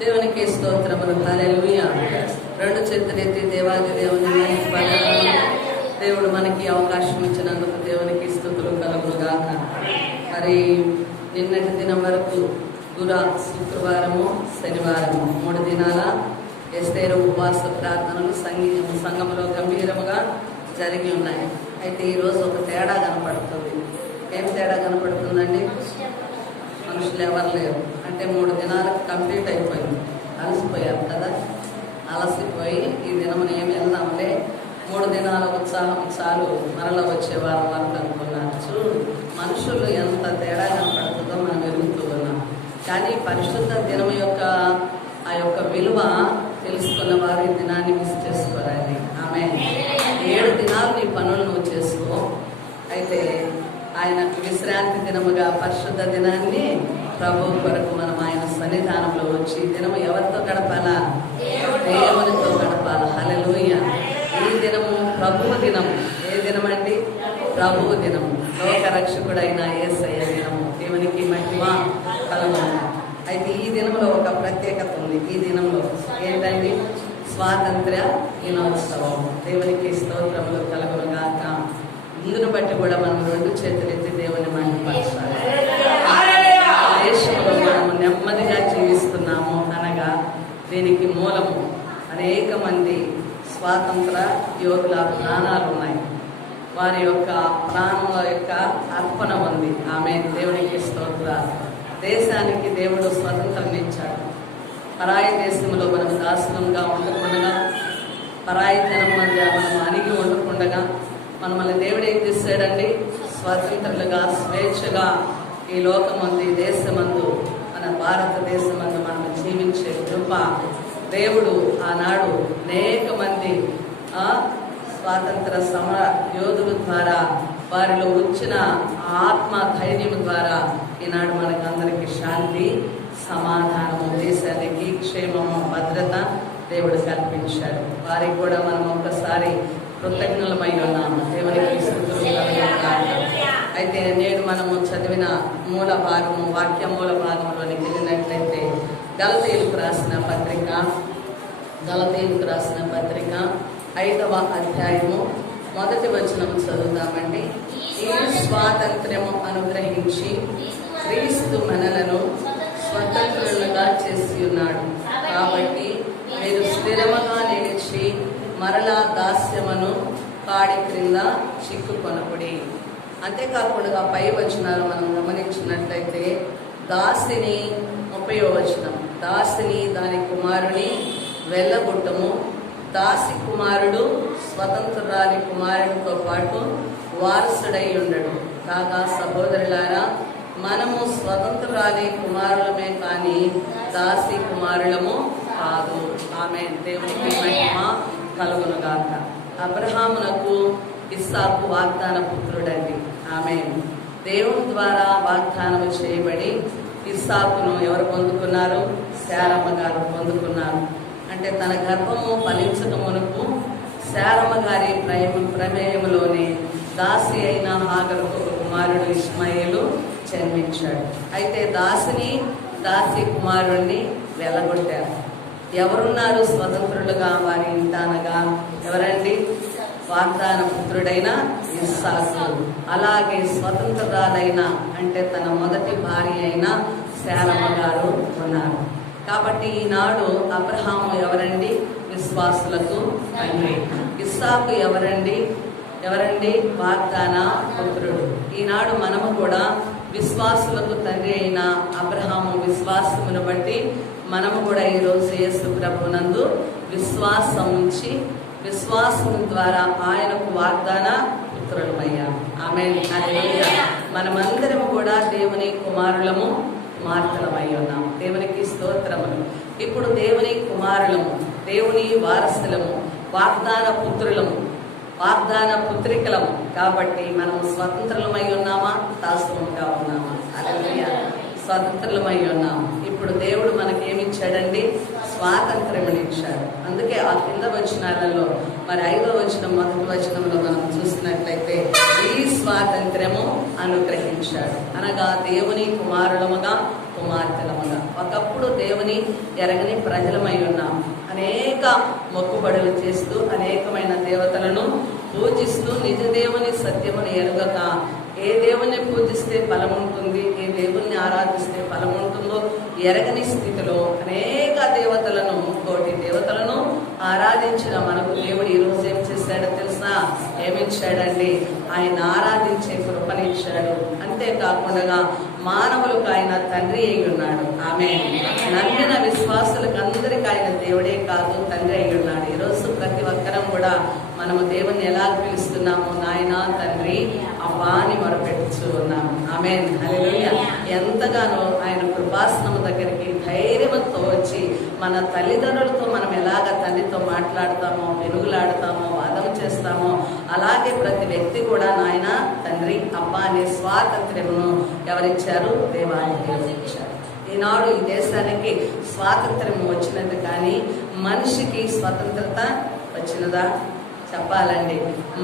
దేవునికి స్తోత్రములు. హల్లెలూయా. రెండు చేతులెత్తి దేవాది దేవుని మహిమపరచుదాం. దేవుడు మనకి అవకాశం ఇచ్చినందుకు దేవునికి స్తుతులు కలుగుగాక. మరి నిన్నటి దినం వరకు శుక్రవారము శనివారము 3 దినాల ఎస్తేరు ఉపవాస ప్రార్థనలు సంఘములో గంభీరముగా జరిగి ఉన్నాయి. అయితే ఈరోజు ఒక తేడా కనపడుతుంది. ఏం తేడా కనపడుతుందండి? మనుషులు ఎవరు లేరు. అంటే 3 దినాలకు కంప్లీట్ అయిపోయింది. అలసిపోయారు కదా. అలసిపోయి ఈ దినమున ఏమి వెళ్దాంలే, 3 దినాల ఉత్సాహం చాలు, మరల వచ్చే వారం వరకు అనుకున్నారు. మనుషులు ఎంత తేడా కనపడుతుందో మనం ఎరుగుతూ ఉన్నాం. కానీ పరిశుద్ధ దినం యొక్క ఆ యొక్క విలువ తెలుసుకున్న వారు ఈ దినాన్ని మిస్ చేసుకోవాలి. ఆమె 7 దినాలు నీ పనులు నువ్వు చేసుకో. అయితే ఆయనకు విశ్రాంతి దినముగా పరిశుద్ధ దినాన్ని ప్రభు కొరకు మనం ఆయన సన్నిధానంలో వచ్చి దినము ఎవరితో గడపాలా? దేవునితో గడపాలా. హల్లెలూయా. ఈ దినము ప్రభువు దినము. ఏ దినం అండి? ప్రభువు దినము. లోక రక్షకుడైన యేసయ్య దినము. దేవునికి మహిమ కలుగును. అయితే ఈ దినంలో ఒక ప్రత్యేకత ఉంది. ఈ దినంలో ఏంటండి? స్వాతంత్ర్య దినోత్సవం. దేవునికి స్తోత్రములు కలుగునుగాక. ఇందును బట్టి కూడా మనం 2 చేతులెత్తి దేవుని మహిమపరచాలి. దేశంలో మనము నెమ్మదిగా జీవిస్తున్నాము అనగా దీనికి మూలము అనేక మంది స్వాతంత్ర యోధుల ప్రాణాలు ఉన్నాయి. వారి యొక్క ప్రాణముల యొక్క అర్పణ ఉంది. ఆమె దేవునికి స్తోత్రాలు. దేశానికి దేవుడు స్వతంత్రం ఇచ్చాడు. పరాయి దేశంలో మనం దాసనంగా ఉండకుండగా, పరాయి జనం మధ్య మనం అణిగి ఉండకుండగా మనల్ని దేవుడు ఏం చేశాడండి? స్వతంత్రులుగా స్వేచ్ఛగా ఈ లోకమందు, ఈ దేశమందు, మన భారతదేశమందు మనం జీవించే కృప దేవుడు ఆనాడు అనేక మంది స్వాతంత్ర సమర యోధుల ద్వారా వారిలో వచ్చిన ఆత్మ ధైర్యం ద్వారా ఈనాడు మనకందరికీ శాంతి, సమాధానము, దేశానికి క్షేమము, భద్రత దేవుడు కల్పించాడు. వారికి కూడా మనం ఒక్కసారి కృతజ్ఞులమై ఉన్నాము. దేవునికి స్తుతులు కలుగునుగాక. అయితే నేడు మనము చదివిన మూల భాగము, వాక్య మూల భాగంలోనికి వెళ్ళినట్లయితే గలతీయులకు రాసిన పత్రిక 5వ అధ్యాయము 1వ వచనము చదువుతామండి. ఈ స్వాతంత్ర్యము అనుగ్రహించి క్రీస్తు మనలను స్వతంత్రులుగా చేసి ఉన్నాడు. కాబట్టి మీరు స్థిరముగా నిలిచి మరలా దాస్యమును కాడి క్రింద చిక్కుకొనకుడి. అంతేకాకుండా పై వచనాలు మనం గమనించినట్లయితే దాసిని 30వ వచనం, దాసిని దాని కుమారుని వెళ్ళగొట్టము. దాసి కుమారుడు స్వతంత్రురాలి కుమారుడితో పాటు వారసుడై ఉండడు. కాగా సహోదరులారా, మనము స్వతంత్రురాలి కుమారులమే కానీ దాసి కుమారులము కాదు. ఆమె దేవునికి మహిమ కలుగునుగాక. అబ్రహామునకు ఇస్సాకు వాగ్దాన పుత్రుడండి. ఆమె దేవుని ద్వారా వాగ్దానము చేయబడి ఇస్సాకును ఎవరు పొందుకున్నారు? శారమ్మ గారు పొందుకున్నారు. అంటే తన గర్భము ఫలించకమునకు శారమ్మ గారి ప్రమేయములోనే దాసి అయిన హాగరుకు ఒక కుమారుడు ఇష్మాయేలు జన్మించాడు. అయితే దాసి కుమారుణ్ణి వెలగొట్టారు. ఎవరున్నారు స్వతంత్రులుగా వారి ఇంటానగా? ఎవరండి? వాగ్దాన పుత్రుడైన ఇస్సాకు. అలాగే స్వతంత్రురాలైన, అంటే తన మొదటి భార్య అయిన శారమ్మ గారు ఉన్నారు. కాబట్టి ఈనాడు అబ్రహాము ఎవరండి? విశ్వాసులకు తండ్రి. ఇస్సాకు ఎవరండి? వాగ్దాన పుత్రుడు. ఈనాడు మనము కూడా విశ్వాసులకు తండ్రి అయిన అబ్రహాము విశ్వాసమును బట్టి మనము కూడా ఈరోజు యేసు ప్రభునందు విశ్వాసం ఉంచి విశ్వాసం ద్వారా ఆయనకు వాగ్దాన పుత్రులమయ్యాం. ఆమేన్. హల్లెలూయా. మనమందరము కూడా దేవుని కుమారులము, కుమార్తెలమై ఉన్నాం. దేవునికి స్తోత్రములు. ఇప్పుడు దేవుని కుమారులము, దేవుని వారసులము, వాగ్దాన పుత్రులము, వాగ్దాన పుత్రికలము. కాబట్టి మనం స్వతంత్రులమై ఉన్నామా? దాసులముగా ఉన్నామా? హల్లెలూయా. స్వతంత్రులమై ఉన్నాము. ఇప్పుడు దేవుడు మనకేమిచ్చాడండి? స్వాతంత్ర్యం ఇచ్చాడు. అందుకే ఆ కింద వచనాలలో మరి 5వ వచనం 1వ వచనంలో మనం చూసినట్లయితే ఈ స్వాతంత్ర్యము అనుగ్రహించాడు. అనగా దేవుని కుమారులముగా కుమార్తెలముగా. ఒకప్పుడు దేవుని ఎరగని ప్రజలమై ఉన్నాం. అనేక మొక్కుబడులు చేస్తూ అనేకమైన దేవతలను పూజిస్తూ నిజ దేవుని సత్యమును ఎరుగక ఏ దేవుణ్ణి పూజిస్తే ఫలం ఉంటుంది, ఏ దేవుణ్ణి ఆరాధిస్తే ఫలం ఉంటుందో ఎరగని స్థితిలో అనేక దేవతలను, కోటి దేవతలను ఆరాధించిన మనకు దేవుడు ఈరోజు ఏం చేశాడో తెలుసా? ఏమిచ్చాడండి? ఆయన ఆరాధించే కృపనిచ్చాడు. అంతేకాకుండా మానవులకు ఆయన తండ్రి అయి ఉన్నాడు. ఆమె నమ్మిన విశ్వాసులకు అందరికీ ఆయన దేవుడే కాదు, తండ్రి అయి ఉన్నాడు. ఈరోజు ప్రతి ఒక్కరం కూడా మనము దేవుణ్ణి ఎలా పిలుస్తున్నాము? నాయన, తండ్రి, అబ్బా అని మొరపెడుతూ ఉన్నాము. ఆమేన్, హల్లెలూయా. ఎంతగానో ఆయన కృపాసనము దగ్గరికి ధైర్యంతో వచ్చి మన తల్లిదండ్రులతో మనం ఎలాగ తండ్రితో మాట్లాడతామో, వెలుగులాడతామో, వాదం చేస్తామో అలాగే ప్రతి వ్యక్తి కూడా నాయన, తండ్రి, అబ్బా అనే స్వాతంత్ర్యమును ఎవరిచ్చారు? దేవాది దేవుడు ఇచ్చారు. ఈనాడు ఈ దేశానికి స్వాతంత్ర్యం వచ్చినది, కానీ మనిషికి స్వతంత్రత వచ్చినదా? చెప్పాలండి.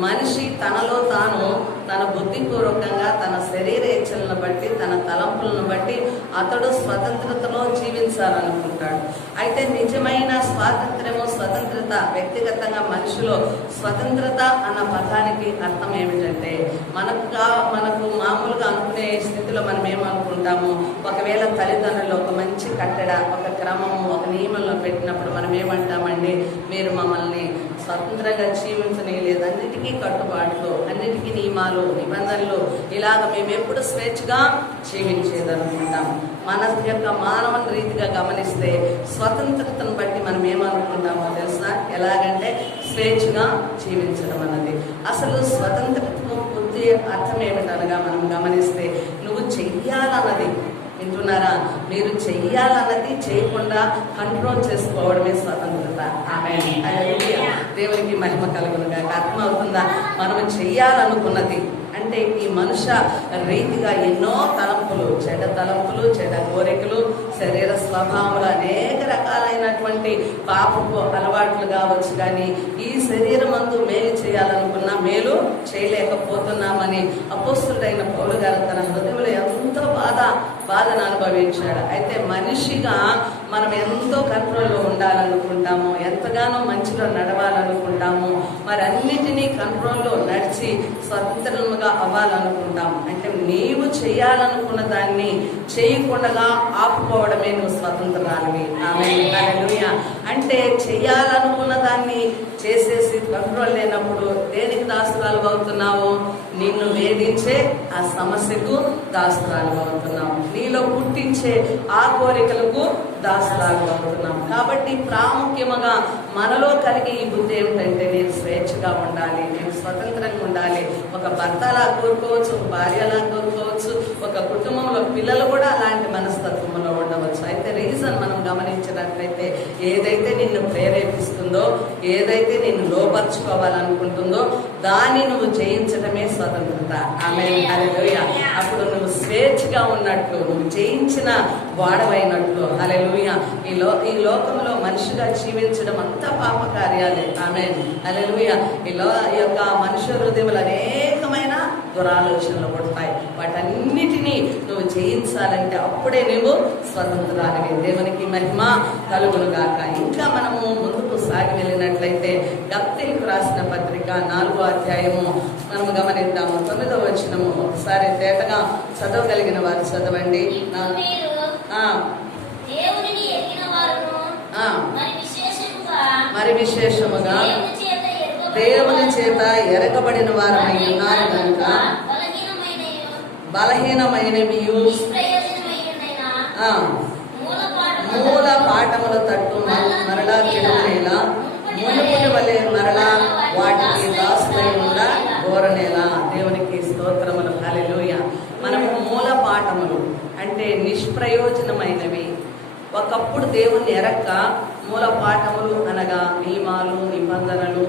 మనిషి తనలో తాను తన బుద్ధిపూర్వకంగా తన శరీర ఇచ్చలను బట్టి, తన తలంపులను బట్టి అతడు స్వతంత్రతలో జీవించాలనుకుంటాడు. అయితే నిజమైన స్వాతంత్ర్యము, స్వతంత్రత వ్యక్తిగతంగా మనిషిలో స్వతంత్రత అన్న పదానికి అర్థం ఏమిటంటే, మనకు మామూలుగా అనుకునే స్థితిలో మనం ఏమనుకుంటాము? ఒకవేళ తల్లిదండ్రులు ఒక మంచి కట్టడ, ఒక క్రమము, ఒక నియమంలో పెట్టినప్పుడు మనం ఏమంటామండి? మీరు మమ్మల్ని స్వతంత్రంగా జీవించలేదు, అన్నిటికీ కట్టుబాట్లు, అన్నిటికీ నియమాలు, నిబంధనలు, ఇలాగ మేము ఎప్పుడు స్వేచ్ఛగా జీవించేదనుకుంటాం. మన యొక్క మానవ రీతిగా గమనిస్తే స్వతంత్రతను బట్టి మనం ఏమనుకుంటామో తెలుసా? ఎలాగంటే స్వేచ్ఛగా జీవించడం అన్నది. అసలు స్వతంత్రతకు బుద్ధి అర్థం ఏమిటనగా మనం గమనిస్తే, నువ్వు చెయ్యాలన్నది, వింటున్నారా? మీరు చెయ్యాలన్నది చేయకుండా కంట్రోల్ చేసుకోవడమే స్వతంత్రత. ఆమేన్, హల్లెలూయా. దేవునికి మహిమ కలుగునుగా. అర్థమవుతుందా? మనం చెయ్యాలనుకున్నది అంటే ఈ మనుష్య రీతిగా ఎన్నో తలంపులు, చెడ్డ తలంపులు, చెడ్డ కోరికలు, శరీర స్వభావాలు, అనేక రకాలైనటువంటి పాపపు అలవాట్లు కావచ్చు. కానీ ఈ శరీరం అందు మేలు చేయాలనుకున్నా మేలు చేయలేకపోతున్నామని అపోస్తుడైన పౌలు గారు తన హృదయంలో ఎంతో బాధను అనుభవించాడు. అయితే మనిషిగా మనం ఎంతో కంట్రోల్లో ఉండాలనుకుంటాము, ఎంతగానో మంచిలో నడవాలనుకుంటాము, మరి అన్నిటినీ కంట్రోల్లో నడిచి స్వతంత్రంగా అవ్వాలనుకుంటాము. అంటే నీవు చేయాలనుకున్న దాన్ని చేయకుండా ఆపుకోవడమే నువ్వు స్వతంత్రానివి. ఆమేన్, హల్లెలూయా. అంటే చేయాలనుకున్న దాన్ని చేసేసి కంట్రోల్ లేనప్పుడు దేనికి దాసురాలు అవుతున్నావు? నిన్ను వేధించే ఆ సమస్యకు దాసురాలు అవుతున్నావు, నీలో పుట్టించే ఆ కోరికలకు దాసురాలు అవుతున్నాం. కాబట్టి ప్రాముఖ్యముగా మనలో కలిగే ఈ బుద్ధి ఏమిటంటే, నేను స్వేచ్ఛగా ఉండాలి, నేను స్వతంత్రంగా ఉండాలి. ఒక భర్త అలా కోరుకోవచ్చు, ఒక భార్య అలా కోరుకోవచ్చు, ఒక కుటుంబంలో పిల్లలు కూడా అలాంటి మనస్తత్వంలో ఉండవచ్చు. అయితే రీజన్ మనం గమనించినట్లయితే, ఏదైతే నిన్ను ప్రేరేపిస్తుందో, ఏదైతే నిన్ను లోపరుచుకోవాలనుకుంటుందో దాన్ని నువ్వు జయించడమే స్వతంత్రత. ఆమేన్, హల్లెలూయా. అప్పుడు నువ్వు స్వేచ్ఛగా ఉన్నట్లు, నువ్వు జయించిన వాడవైనట్లు. హల్లెలూయా. ఈ లోకంలో మనిషిగా జీవించడం అంతా పాప కార్యాలే. ఆమేన్, హల్లెలూయా. ఈ యొక్క మనుష్య హృదయంలో అనేకమైన దురాలోచనలు పుడతాయి. వాటన్నిటినీ నువ్వు జయించాలంటే అప్పుడే నువ్వు స్వతంత్రానివి. దేవునికి మహిమ కలుగును గాక. ఇంకా మనము ముందుకు సాగి వెళ్ళినట్లయితే గప్తీయులకు రాసిన పత్రిక 4వ అధ్యాయము మనము గమనిద్దాము. 9వ వచనము ఒకసారి తేటగా చదవగలిగిన వారు చదవండి. మరి విశేషముగా దేవుని చేత ఎరగబడిన వారమై ఉన్నారు కనుక బలహీనమైనవి మూల పాఠముల తట్టు మరలా తిరుగునేలా, మునుపటి వలె మరలా వాటికి దాసులై ఉండ కోరనేలా. దేవునికి స్తోత్రములు. హల్లెలూయా. మనము మూల పాఠములు అంటే నిష్ప్రయోజనమైనవి. ఒకప్పుడు దేవుణ్ణి ఎరక్క మూల పాఠములు అనగా నియమాలు, నిబంధనలు,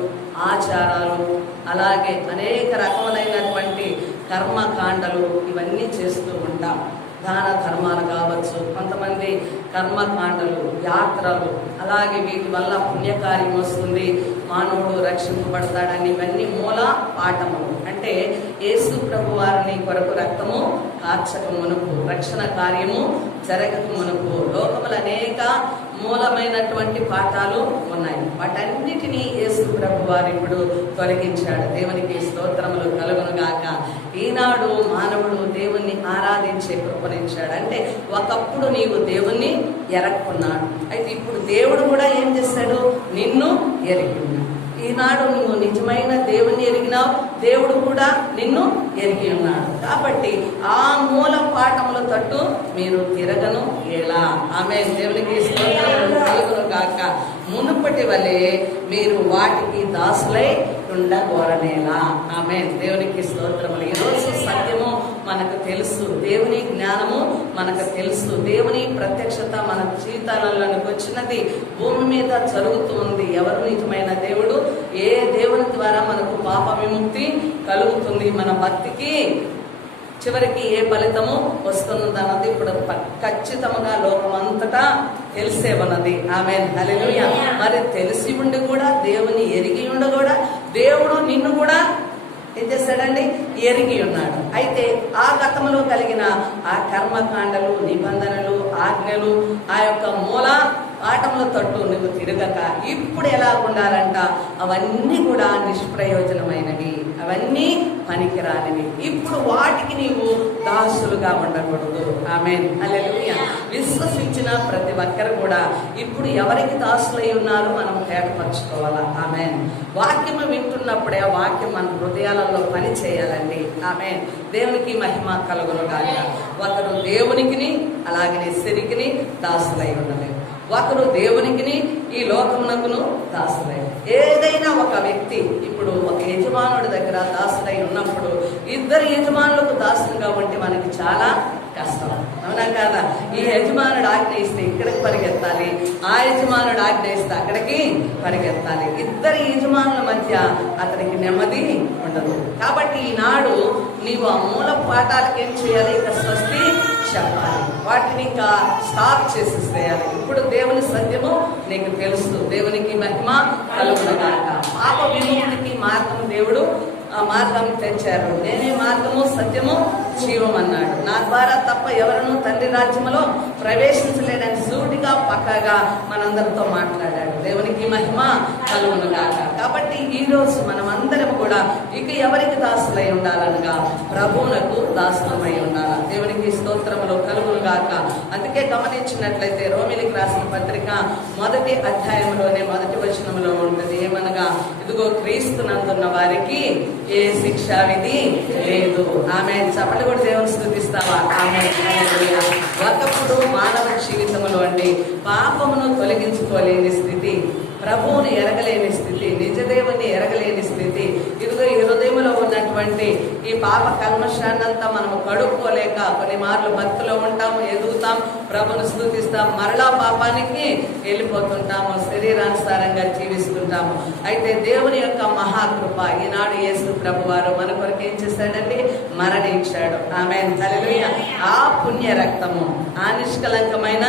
ఆచారాలు, అలాగే అనేక రకములైనటువంటి కర్మకాండలు ఇవన్నీ చేస్తూ ఉంటాం. దాన ధర్మాలు కావచ్చు, కొంతమంది కర్మకాండలు, యాత్రలు, అలాగే వీటి వల్ల పుణ్యకార్యం వస్తుంది, మానవుడు రక్షింపబడతాడని ఇవన్నీ మూల పాఠములు. అంటే అంటే యేసు ప్రభు వారిని కొరకు రక్తము కార్చక మునుపు, రక్షణ కార్యము జరగక మునుపు లోకములు అనేక మూలమైనటువంటి పాఠాలు ఉన్నాయి. వాటన్నిటినీ యేసు ప్రభు వారు ఇప్పుడు తొలగించాడు. దేవునికి స్తోత్రములు కలుగును గాక. ఈనాడు మానవుడు దేవుణ్ణి ఆరాధించే కృపనిచ్చాడు. అంటే ఒకప్పుడు నీవు దేవుణ్ణి ఎరక్కున్నాడు, అయితే ఇప్పుడు దేవుడు కూడా ఏం చేశాడు? నిన్ను ఎరిగి ఉన్నాడు. ఈనాడు నువ్వు నిజమైన దేవుణ్ణి ఎరిగినావు, దేవుడు కూడా నిన్ను ఎరిగి ఉన్నాడు. కాబట్టి ఆ మూల పాఠముల తట్టు మీరు తిరగను ఎలా. ఆమేన్. దేవునికి స్తోత్రములు కలుగును గాక. మునుపటి వలె మీరు వాటికి దాసులై ఉండగోరనేలా. ఆమేన్. దేవునికి స్తోత్రములు. ఈరోజు సత్యము మనకు తెలుసు, దేవుని జ్ఞానము మనకు తెలుసు, దేవుని ప్రత్యక్షత మన జీవితాలలోకి వచ్చినది, భూమి మీద జరుగుతుంది. ఎవరు నిజమైన దేవుడు? ఏ దేవుని ద్వారా మనకు పాప విముక్తి కలుగుతుంది, మన భక్తికి చివరికి ఏ ఫలితము వస్తున్నదన్నది ఇప్పుడు ఖచ్చితంగా లోకమంతటా తెలిసే ఉన్నది. ఆమేన్. హల్లెలూయా. మరి తెలిసి ఉండి కూడా, దేవుని ఎరిగి ఉండి కూడా, దేవుడు నిన్ను కూడా ఏం చేస్తాడండి? ఎరిగి ఉన్నాడు. అయితే ఆ గతంలో కలిగిన ఆ కర్మకాండలు, నిబంధనలు, ఆజ్ఞలు, ఆ యొక్క మూల ఆటముల తట్టు నువ్వు తిరగక ఇప్పుడు ఎలా ఉండాలంట? అవన్నీ కూడా నిష్ప్రయోజనమైనవి, అవన్నీ పనికిరానివి. ఇప్పుడు వాటికి నీవు దాసులుగా ఉండకూడదు. ఆమేన్. హల్లెలూయా. విశ్వసించిన ప్రతి ఒక్కరు కూడా ఇప్పుడు ఎవరికి దాసులై ఉన్నారో మనం తేటపరచుకోవాలా. ఆమేన్. వాక్యము వింటున్నప్పుడే ఆ వాక్యం మన హృదయాలలో పని చేయాలండి. ఆమేన్. దేవునికి మహిమ కలుగును గాక. ఒకరు దేవునికిని అలాగనే సిరికిని దాసులై ఉండలేరు. ఒకరు దేవునికిని ఈ లోకమునకును దాసులై. ఏదైనా ఒక వ్యక్తి ఇప్పుడు ఒక యజమానుడి దగ్గర దాసులై ఉన్నప్పుడు ఇద్దరు యజమానులకు దాసులుగా ఉంటే మనకి చాలా కష్టం. అవునా కాదా? ఈ యజమానుడు ఆజ్ఞ ఇస్తే ఇక్కడికి పరిగెత్తాలి, ఆ యజమానుడు ఆజ్ఞ ఇస్తే అక్కడికి పరిగెత్తాలి. ఇద్దరు యజమానుల మధ్య అతనికి నెమ్మది ఉండదు. కాబట్టి ఈనాడు నీవు ఆ మూల పాఠాలకు ఏం చేయాలి? ఇక స్వస్తి చెప్పాలి, వాటిని ఇంకా స్టాప్ చేసేసేయాలి. ఇప్పుడు దేవుని సత్యము నీకు తెలుసు. దేవునికి మహిమ కలుగును గాక. పాప విముక్తికి మార్గం దేవుడు ఆ మార్గం తెచ్చారు. నేనే మార్గము సత్యము జీవం అన్నాడు. నా ద్వారా తప్ప ఎవరను తండ్రి రాజ్యములో ప్రవేశించలేడని సూటిగా పక్కగా మనందరితో మాట్లాడాడు. దేవునికి మహిమ కలుగును గాక. కాబట్టి ఈ రోజు మనం అందరం కూడా ఇక ఎవరికి దాసులై ఉండాలనగా ప్రభువునకు దాసులమై ఉండాలి. దేవునికి స్తోత్రములు కలుగును గాక. అందుకే గమనించినట్లయితే రోమిలికి రాసిన పత్రిక 1వ అధ్యాయంలోనే 1వ వచనంలో ఉంటుంది. ఏమనగా, ఇదిగో క్రీస్తునందున్న వారికి ఏ శిక్షా విధి లేదు. ఆమె చప్పట్లు కూడా దేవుని స్తుతిస్తావా? ఆమె. ఒకప్పుడు మానవ జీవితంలో అండి పాపమును తొలగించుకోలేని స్థితి, ప్రభువుని ఎరగలేని స్థితి, నిజదేవుని ఎరగలేని స్థితి. ఇదిగో ఈ హృదయంలో ఉన్నటువంటి ఈ పాప కల్మషాన్నంతా మనము కడుక్కోలేక కొన్ని మార్లు భక్తిలో ఉంటాము, ఎదుగుతాం, ప్రభుని స్తుతిస్తాం, మరలా పాపానికి వెళ్ళిపోతుంటాము, శరీరానుసారంగా జీవిస్తుంటాము. అయితే దేవుని యొక్క మహాకృప ఈనాడు యేసు ప్రభు వారు మన కొరకు ఏం చేశాడండి? మరణించాడు. ఆమేన్. హల్లెలూయా. ఆ పుణ్య రక్తము, ఆ నిష్కలంకమైన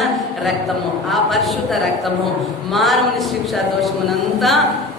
రక్తము, ఆ పరిశుద్ధ రక్తము మానవుని శిక్ష దోషమునంతా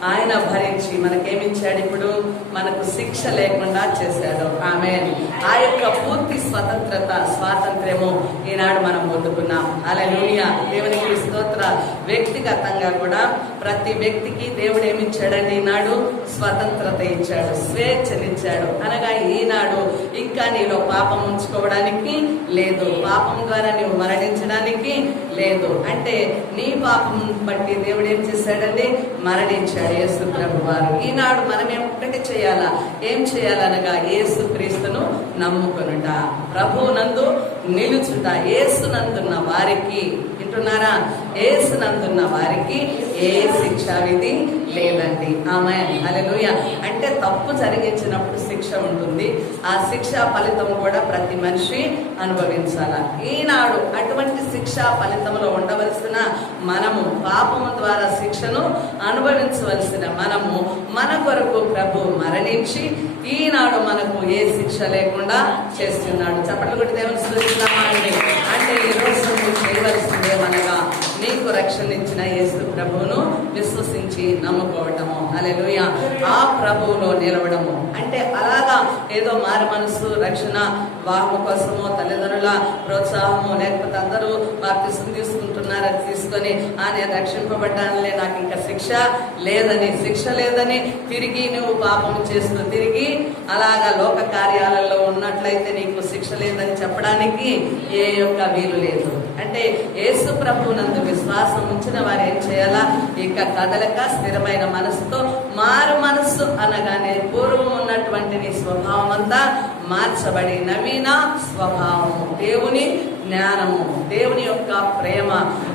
ఆయన భరించి మనకేమిచ్చాడు? ఇప్పుడు మనకు శిక్ష లేకుండా చేశాడు. ఆమేన్. ఆ యొక్క పూర్తి స్వాతంత్ర్యము ఈనాడు మనం పొందుకున్నాం. హల్లెలూయా. దేవునికి స్తోత్ర. వ్యక్తిగతంగా కూడా ప్రతి వ్యక్తికి దేవుడు ఏమిచ్చాడండి? ఈనాడు స్వతంత్రత ఇచ్చాడు, స్వేచ్ఛనిచ్చాడు. అనగా ఈనాడు ఇంకా నీలో పాపం ఉంచుకోవడానికి లేదు, పాపం ద్వారా నీవు మరణించడానికి లేదు. అంటే నీ పాపం బట్టి దేవుడు ఏం చేశాడండి? మరణించాడు యేసు ప్రభు వారు. ఈనాడు మనమే ఒక్కటి చేయాలా? ఏం చేయాలనగా యేసు క్రీస్తును నమ్ముకొనుట, ప్రభువునందు నిలుచుట. యేసునందున్న వారికి, వింటున్నారా? యేసునందున్న వారికి ఏ శిక్షా విధి లేదండి. ఆమేన్. హల్లెలూయా. అంటే తప్పు జరిగించినప్పుడు శిక్ష ఉంటుంది, ఆ శిక్ష ఫలితం కూడా ప్రతి మనిషి అనుభవించాల. ఈనాడు అటువంటి శిక్షా ఫలితంలో ఉండవలసిన మనము, పాపము ద్వారా శిక్షను అనుభవించవలసిన మనము, మన కొరకు ప్రభు మరణించి ఈనాడు మనకు ఏ శిక్ష లేకుండా చేస్తున్నాడు. చప్పట్లు కొట్టి దేవుని స్తుతిస్తున్నామండి. అంటే ఈ రోజు నువ్వు చేయవలసిందేమనగా నీకు రక్షణ ఇచ్చిన యేసు ప్రభువును విశ్వసించి నమ్ముకోవటము. హల్లెలూయా. ఆ ప్రభువులో నిలవడము అంటే అలాగా ఏదో మారు మనసు, రక్షణ, వాహము కోసమో, తల్లిదండ్రుల ప్రోత్సాహము, లేకపోతే అందరూ బాప్తిసం తీసుకుంటున్నారు అది తీసుకొని నేను రక్షింపబడ్డానులే, నాకు ఇంకా శిక్ష లేదని తిరిగి నువ్వు పాపం చేస్తూ తిరిగి అలాగా లోక కార్యాలలో ఉన్నట్లయితే నీకు శిక్ష లేదని చెప్పడానికి ఏ యొక్క వీలు లేదు. అంటే యేసు ప్రభువునందు విశ్వాసం ఉంచిన వారు ఏం చేయాలా? ఇక కదలక స్థిరమైన మనసుతో, మారు మనస్సు అనగానే పూర్వం ఉన్నటువంటి నీ స్వభావం అంతా మార్చబడి నవీన స్వభావము, దేవుని జ్ఞానము, దేవుని యొక్క ప్రేమ,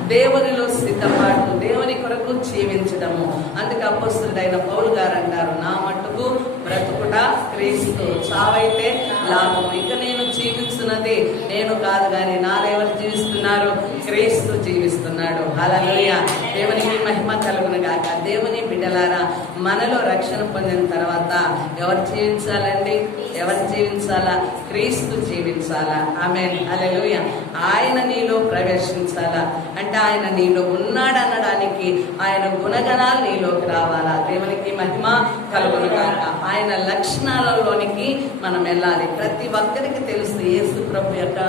దేవునిలో సిద్ధపాటు, దేవుని కొరకు జీవించడము. అందుకే అపొస్తలుడైన పౌలు గారు అంటారు, నా మట్టుకు బ్రతుకుట క్రీస్తు, చావైతే లాభము. ఇక నేను జీవిస్తున్నది నేను కాదు కానీ నారెవరు జీవిస్తున్నారు? క్రీస్తు జీవిస్తున్నాడు. హల్లెలూయా. దేవునికి మహిమ కలుగును గాక. దేవుని బిడ్డలారా, మనలో రక్షణ పొందిన తర్వాత ఎవరు జీవించాలండి? ఎవరు జీవించాలా? క్రీస్తు జీవించాలా. ఆమేన్. హల్లెలూయా. ఆయన నీలో ప్రవేశించాలా అంటే ఆయన నీలో ఉన్నాడనడానికి ఆయన గుణగణాలు నీలోకి రావాలా. దేవునికి మహిమ కలుగును గాక. ఆయన లక్షణాలలోనికి మనం వెళ్ళాలి. ప్రతి ఒక్కరికి తెలుసు యేసు ప్రభు యొక్క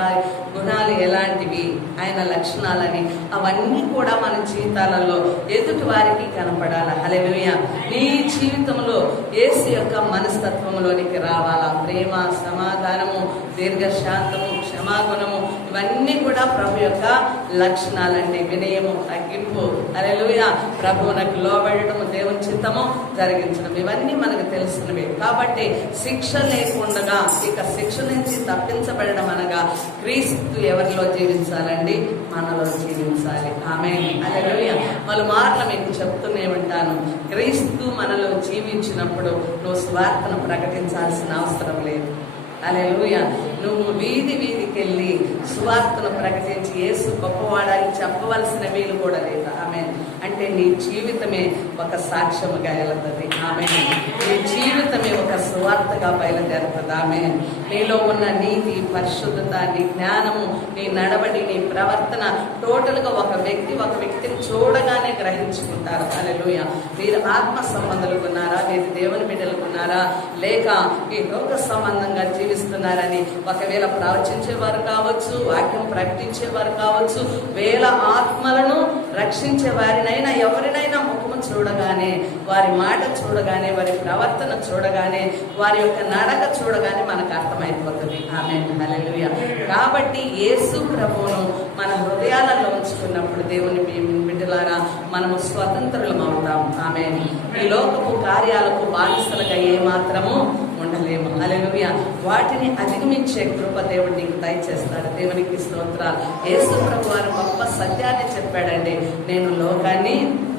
గుణాలు ఎలాంటివి, ఆయన లక్షణాలని. అవన్నీ కూడా మన జీవితాలలో ఎదుటి వారికి కనపడాలి. హల్లెలూయా. నీ జీవితంలో యేసు యొక్క మనస్తత్వంలోనికి రావాలా. ప్రేమ, సమాధానము, దీర్ఘశాంతము, క్షమాగుణము, ఇవన్నీ కూడా ప్రభు యొక్క లక్షణాలండి. వినయము, తగ్గింపు, హల్లెలూయా, ప్రభువునకు లోబడటము, దేవుని చిత్తము జరిగించడం, ఇవన్నీ మనకు తెలిసినవి. కాబట్టి శిక్ష లేకుండా ఇక శిక్ష నుంచి తప్పించబడడం అనగా క్రీస్తు ఎవరిలో జీవించాలండి? మనలో జీవించాలి. ఆమేన్. హల్లెలూయా. పలు మార్లు మీకు చెప్తూనే ఉంటాను, క్రీస్తు మనలో జీవించినప్పుడు నువ్వు స్వార్థను ప్రకటించాల్సిన అవసరం లేదు. హల్లెలూయా. నువ్వు వీధికి వెళ్ళి సువార్తను ప్రకటించి యేసు గొప్పవాడని చెప్పవలసిన వీలు కూడా లేదు. ఆమేన్. అంటే నీ జీవితమే ఒక సాక్ష్యముగా వెళుతుంది. ఆమేన్. నీ జీవితమే ఒక సువార్తగా బయలుదేరుతుంది. ఆమేన్. నీలో ఉన్న నీతి, పరిశుద్ధత, నీ జ్ఞానము, నీ నడవడి, నీ ప్రవర్తన టోటల్గా ఒక వ్యక్తిని చూడగానే గ్రహించుకుంటారు. హల్లెలూయా. మీరు ఆత్మ సంబంధాలు ఉన్నారా? మీరు దేవుని బిడ్డలు ఉన్నారా? లేక ఈ లోక సంబంధంగా జీవిస్తున్నారని ఒకవేళ ప్రవచించేవారు కావచ్చు, వాక్యం ప్రకటించేవారు కావచ్చు, వేల ఆత్మలను రక్షించే వారినైనా ఎవరినైనా ముఖము చూడగానే, వారి మాట చూడగానే, వారి ప్రవర్తన చూడగానే, వారి యొక్క నడక చూడగానే మనకు అర్థమైపోతుంది. ఆమేన్. హల్లెలూయా. కాబట్టి యేసు ప్రభువును మన హృదయాలలో ఉంచుకున్నప్పుడు దేవుని బిడ్డలారా మనము స్వతంత్రులం అవుతాం. ఆమేన్. ఈ లోకపు కార్యాలకు బానిసలుగా ఏ మాత్రము ఉండలేము. హల్లెలూయా. వాటిని అధిగమించే కృప దేవుడు నీకు దయచేస్తాడు. దేవునికి స్తోత్రాలు. యేసు ప్రభు వారు గొప్ప సత్యాన్ని చెప్పాడండి, నేను లోకాన్ని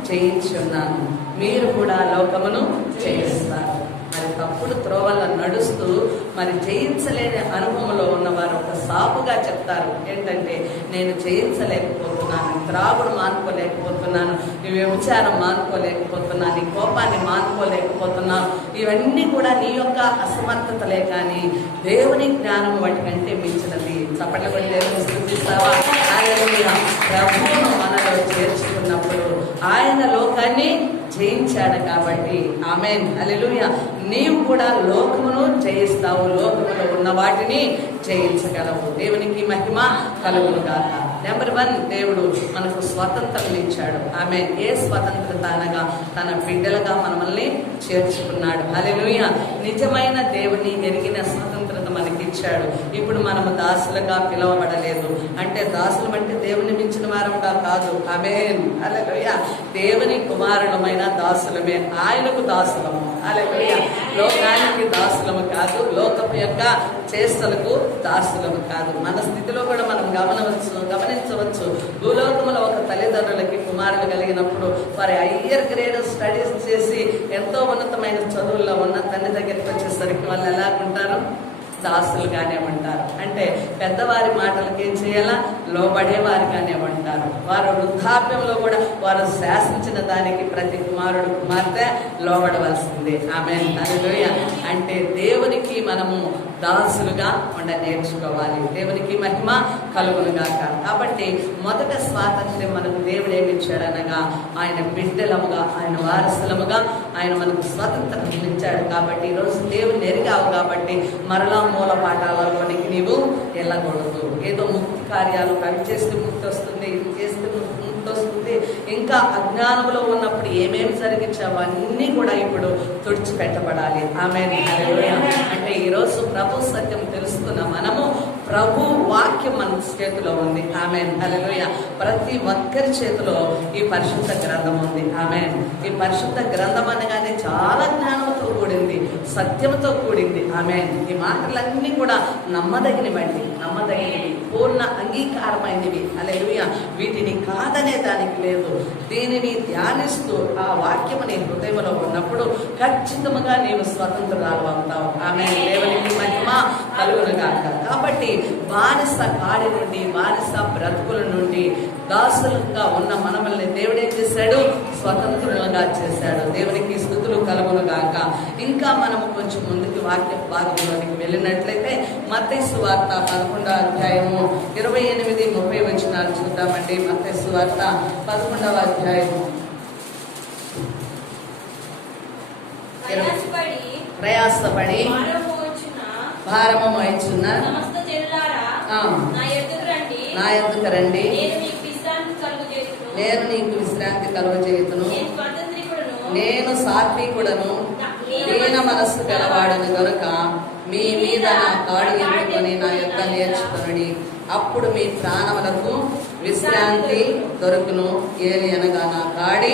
జయించి ఉన్నాను, మీరు కూడా లోకమును జయిస్తారు. మరి తప్పుడు త్రోవల్లో నడుస్తూ మరి జయించలేని అనుభవంలో ఉన్నవారు ఒక సాకుగా చెప్తారు ఏంటంటే, నేను జయించలేకపోతున్నాను, త్రాగుడు మానుకోలేకపోతున్నాను, ఈ వ్యభిచారం మానుకోలేకపోతున్నాను, ఈ కోపాన్ని మానుకోలేకపోతున్నాను. ఇవన్నీ కూడా నీ యొక్క అసమర్థతలే కానీ దేవుని జ్ఞానం వాటి కంటే మించినది. చప్పట్ల పడి దేవుని స్తుతిస్తావా? హల్లెలూయా. ప్రభువును మనలో చేర్చుకున్నప్పుడు ఆయన లోకాన్ని జయించాడు కాబట్టి ఆమేన్. హల్లెలూయా. నీవు కూడా లోకమును జయిస్తావు, లోకములో ఉన్న వాటిని జయించగలవు. దేవునికి మహిమ కలుగును గాక. నెంబర్ 1, దేవుడు మనకు స్వతంత్రం ఇచ్చాడు. ఆమేన్. ఏ స్వతంత్రత అనగా తన బిడ్డలుగా మనల్ని చేర్చుకున్నాడు. హల్లెలూయా. నిజమైన దేవుని ఎరిగిన స్వతంత్రత మనకిచ్చాడు. ఇప్పుడు మనము దాసులుగా పిలువబడలేదు. అంటే దాసులు అంటే దేవుని మించిన వారంగా కాదు. ఆమేన్. హల్లెలూయా. దేవుని కుమారులమైన దాసులమే, ఆయనకు దాసులము. హల్లెలూయా. లోకానికి దాసులము కాదు, లోకపు యొక్క చేష్టలకు దాసులము కాదు. మన స్థితిలో కూడా మనం గమనించవచ్చు. భూలోకములో ఒక తల్లిదండ్రులకి కుమారులు కలిగినప్పుడు వారి హయ్యర్ గ్రేడ్ స్టడీస్ చేసి ఎంతో ఉన్నతమైన చదువుల్లో ఉన్న తండ్రి దగ్గరికి వచ్చేసరికి వాళ్ళు ఎలాగుంటారు? దాసులుగానే ఉంటారు. అంటే పెద్దవారి మాటలకి ఏం చేయాలా? లోబడేవారిగానే ఉంటారు. వారు వృద్ధాప్యంలో కూడా వారు శాసించిన దానికి ప్రతి కుమారుడు కుమార్తె లోబడవలసిందే. ఆమేన్. హల్లెలూయా. అంటే దేవునికి మనము దాసులుగా నేర్చుకోవాలి. దేవునికి మహిమ కలుగును గాక. కాబట్టి మొదట స్వాతంత్ర్యం మనకు దేవుడు ఏమి ఇచ్చాడు చేశాడనగా ఆయన బిడ్డలముగా, ఆయన వారసులముగా ఆయన మనకు స్వతంత్రం ఇచ్చాడు. కాబట్టి ఈరోజు దేవుని ఎరిగావు కాబట్టి మరలా మూల పాఠాలలోనికి నీవు వెళ్ళకూడదు. ఏదో ముక్తి కార్యాలు అవి చేస్తే ముక్తి వస్తుంది, ఇది చేస్తే ముక్తి వస్తుంది, ఇంకా అజ్ఞానంలో ఉన్నప్పుడు ఏమేమి జరిగించావో అన్నీ కూడా ఇప్పుడు తుడిచిపెట్టబడాలి. ఆమేన్. హల్లెలూయా. అంటే ఈరోజు ప్రభు సత్యం తెలుసుకున్న మనము ప్రభు వాక్యం మన చేతిలో ఉంది. ఆమేన్. హల్లెలూయా. ప్రతి ఒక్కరి చేతిలో ఈ పరిశుద్ధ గ్రంథం ఉంది. ఆమేన్. ఈ పరిశుద్ధ గ్రంథం అనగానే చాలా జ్ఞానంతో కూడింది, సత్యంతో కూడింది. ఆమేన్. ఈ మాటలన్నీ కూడా నమ్మదగినవండి, నమ్మదగినవి, పూర్ణ అంగీకారమైనవి. హల్లెలూయా. వీటిని కాదనే దానికి లేదు. దీనిని ధ్యానిస్తూ ఆ వాక్యము నీ హృదయంలో ఉన్నప్పుడు ఖచ్చితంగా నీవు స్వతంత్రాలు అవుతావు. ఆమేన్. దేవునికి మహిమ కలుగునుగాక. కాబట్టి బానిస కాడి నుండి, బానిస బ్రతుకుల నుండి దాసులుగా ఉన్న మనల్ని దేవుడు ఏం చేశాడు? స్వతంత్రులుగా చేశాడు. దేవునికి స్తుతులు కలుగునుగాక. ఇంకా మనము కొంచెం ముందుకు వాక్య భాగంలోనికి వెళ్ళినట్లయితే మత్తయి సువార్త 11వ అధ్యాయము 28-30 వచనాలు చూద్దామండి. మత్తయి సువార్త 11వ అధ్యాయము. ప్రయాసపడి భారము మోయుచున్న నా యొద్దకు రండి, నేను నీకు విశ్రాంతి కలుగజేయుదును. నేను సాత్వికుడను, దీన మనస్సు గలవాడను గనుక మీ మీద నా కాడి ఎత్తుకొని నా యొక్క నేర్చుకొనుడి. అప్పుడు మీ ప్రాణములకు విశ్రాంతి దొరుకును. ఏలి అనగా నా కాడి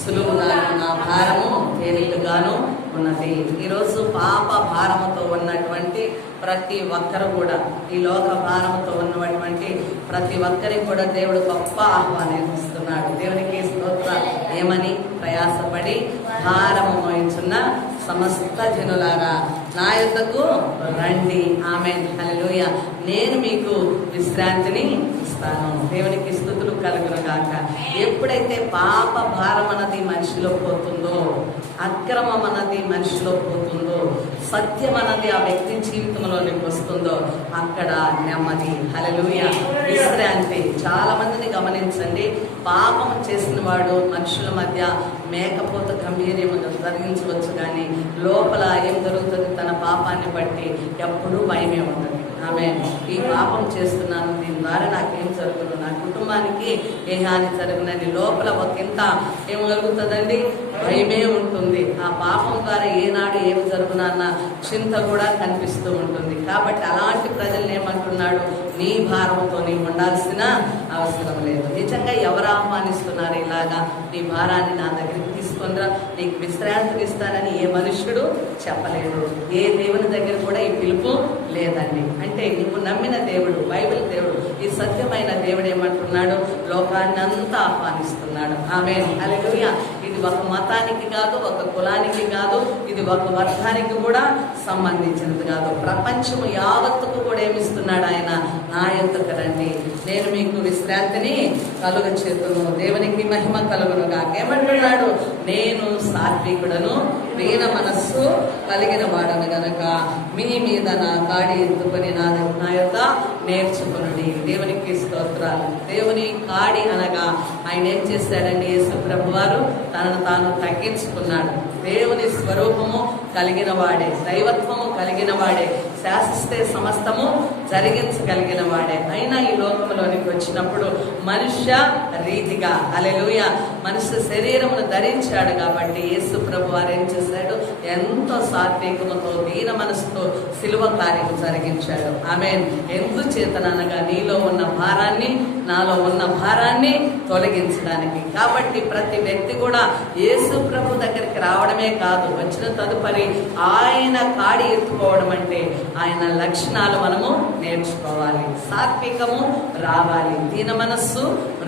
సులువుగాను, నా భారము తేలికగాను ఉన్నది. ఈరోజు పాప భారముతో ఉన్నటువంటి ప్రతి ఒక్కరు కూడా, ఈ లోక భారముతో ఉన్నటువంటి ప్రతి ఒక్కరికి కూడా దేవుడు గొప్ప ఆహ్వానిస్తున్నాడు. దేవునికి స్తోత్రం. ఏమని? ప్రయాసపడి భారము మోయించున్న సమస్త జనులారా నా యొద్దకు రండి. ఆమేన్. హల్లెలూయా. నేను మీకు విశ్రాంతిని ఇస్తాను. దేవునికి స్తుతులు కలుగునుగాక. ఎప్పుడైతే పాప భారం అన్నది మనిషిలో పోతుందో, అక్రమం అన్నది మనిషిలో పోతుందో, సత్యం అన్నది ఆ వ్యక్తి జీవితంలోనికి వస్తుందో అక్కడ నెమ్మది. హల్లెలూయా. విశ్రాంతి. చాలా మందిని గమనించండి, పాపం చేసిన వాడు మనుషుల మధ్య మేకపోత గంభీర్యముగా జరిగించవచ్చు, కానీ లోపల ఏం జరుగుతుంది? తన పాపాన్ని బట్టి ఎప్పుడూ భయమే ఉంటుంది. ఆమె ఈ పాపం చేస్తున్నాను, దీని ద్వారా నాకేం జరుగును, నా కుటుంబానికి ఏ హాని జరుగునని లోపల ఒకంత ఏం కలుగుతుందండి? భయమే ఉంటుంది. ఆ పాపం ద్వారా ఏనాడు ఏమి జరుగునన్న చింత కూడా కనిపిస్తూ ఉంటుంది. కాబట్టి అలాంటి ప్రజల్ని ఏమంటున్నాడు? నీ భారంతో నీవు ఉండాల్సిన అవసరం లేదు. నిజంగా ఎవరు ఆహ్వానిస్తున్నారు ఇలాగా? నీ భారాన్ని నా దగ్గరికి తీసుకునిరా, నీకు విశ్రాంతిని ఇస్తానని ఏ మనుష్యుడు చెప్పలేడు. ఏ దేవుని దగ్గర కూడా ఈ పిలుపు లేదండి. అంటే నువ్వు నమ్మిన దేవుడు, బైబిల్ దేవుడు, ఈ సత్యమైన దేవుడు ఏమంటున్నాడు? లోకాన్ని అంతా ఆహ్వానిస్తున్నాడు. ఆమేన్. హల్లెలూయా. ఇది ఒక మతానికి కాదు, ఒక కులానికి కాదు, ఇది ఒక వర్గానికి కూడా సంబంధించినది కాదు. ప్రపంచము యావత్తుకు కూడా ఏమిస్తున్నాడు ఆయన? నా యొద్దకు రండి, నేను మీకు విశ్రాంతిని కలుగచేతును. దేవునికి మహిమ కలుగునుగా. ఏమంటున్నాడు? నేను సాత్వికుడను, దీన మనస్సు కలిగిన వాడను గనక మీ మీద నా కాడి ఎత్తుకొని నా యొక్క నేర్చుకునుడి. దేవునికి స్తోత్రాలు. దేవుని కాడి అనగా ఆయన ఏం చేశాడండి? యేసు ప్రభు వారు తనను తాను తగ్గించుకున్నాడు. దేవుని స్వరూపము కలిగిన వాడే, దైవత్వము కలిగిన వాడే, శాసిస్తే సమస్తము జరిగించగలిగిన వాడే. అయినా ఈ లోకంలోనికి వచ్చినప్పుడు మనుష్య రీతిగా, హల్లెలూయా, మనుష్య శరీరమును ధరించాడు. కాబట్టి యేసు ప్రభు వారు ఏం చేశాడు? ఎంతో సాత్వికముతో, దీన మనసుతో సిలువ కార్యము జరిగించాడు. ఆమేన్. ఎందుచేతనగా నీలో ఉన్న భారాన్ని, నాలో ఉన్న భారాన్ని తొలగించడానికి. కాబట్టి ప్రతి వ్యక్తి కూడా యేసు ప్రభు దగ్గరికి రావడమే కాదు, వచ్చిన తదుపరి ఆయన కాడి ఎత్తుకోవడం అంటే ఆయన లక్షణాలు మనము నేర్చుకోవాలి. సాత్వికము రావాలి, దీన మనస్సు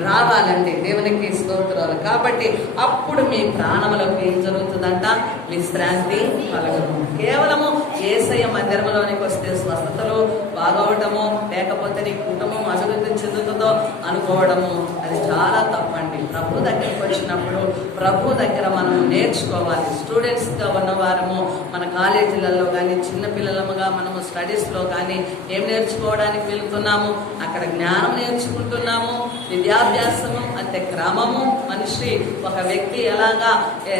రావాలండి. దేవునికి స్తోత్రాలు. కాబట్టి అప్పుడు మీ ప్రాణములకు ఏం జరుగుతుందంట? విశ్రాంతి కలుగును. కేవలము యేసయ్య మందిరంలోనికి వస్తే స్వస్థతలు బాగవటము, లేకపోతే నీ కుటుంబం అభివృద్ధి చెందుతుందో అనుకోవడము, అది చాలా తప్పండి. ప్రభు దగ్గరికి వచ్చినప్పుడు ప్రభు దగ్గర మనం నేర్చుకోవాలి. స్టూడెంట్స్గా ఉన్నవారము మన కాలేజీలలో కానీ, చిన్నపిల్లలముగా మనము స్టడీస్లో కానీ ఏం నేర్చుకోవడానికి వెళ్తున్నాము? అక్కడ జ్ఞానం నేర్చుకుంటున్నాము, విద్యాభ్యాసము అంటే క్రమము, మనిషి ఒక వ్యక్తి ఎలాగా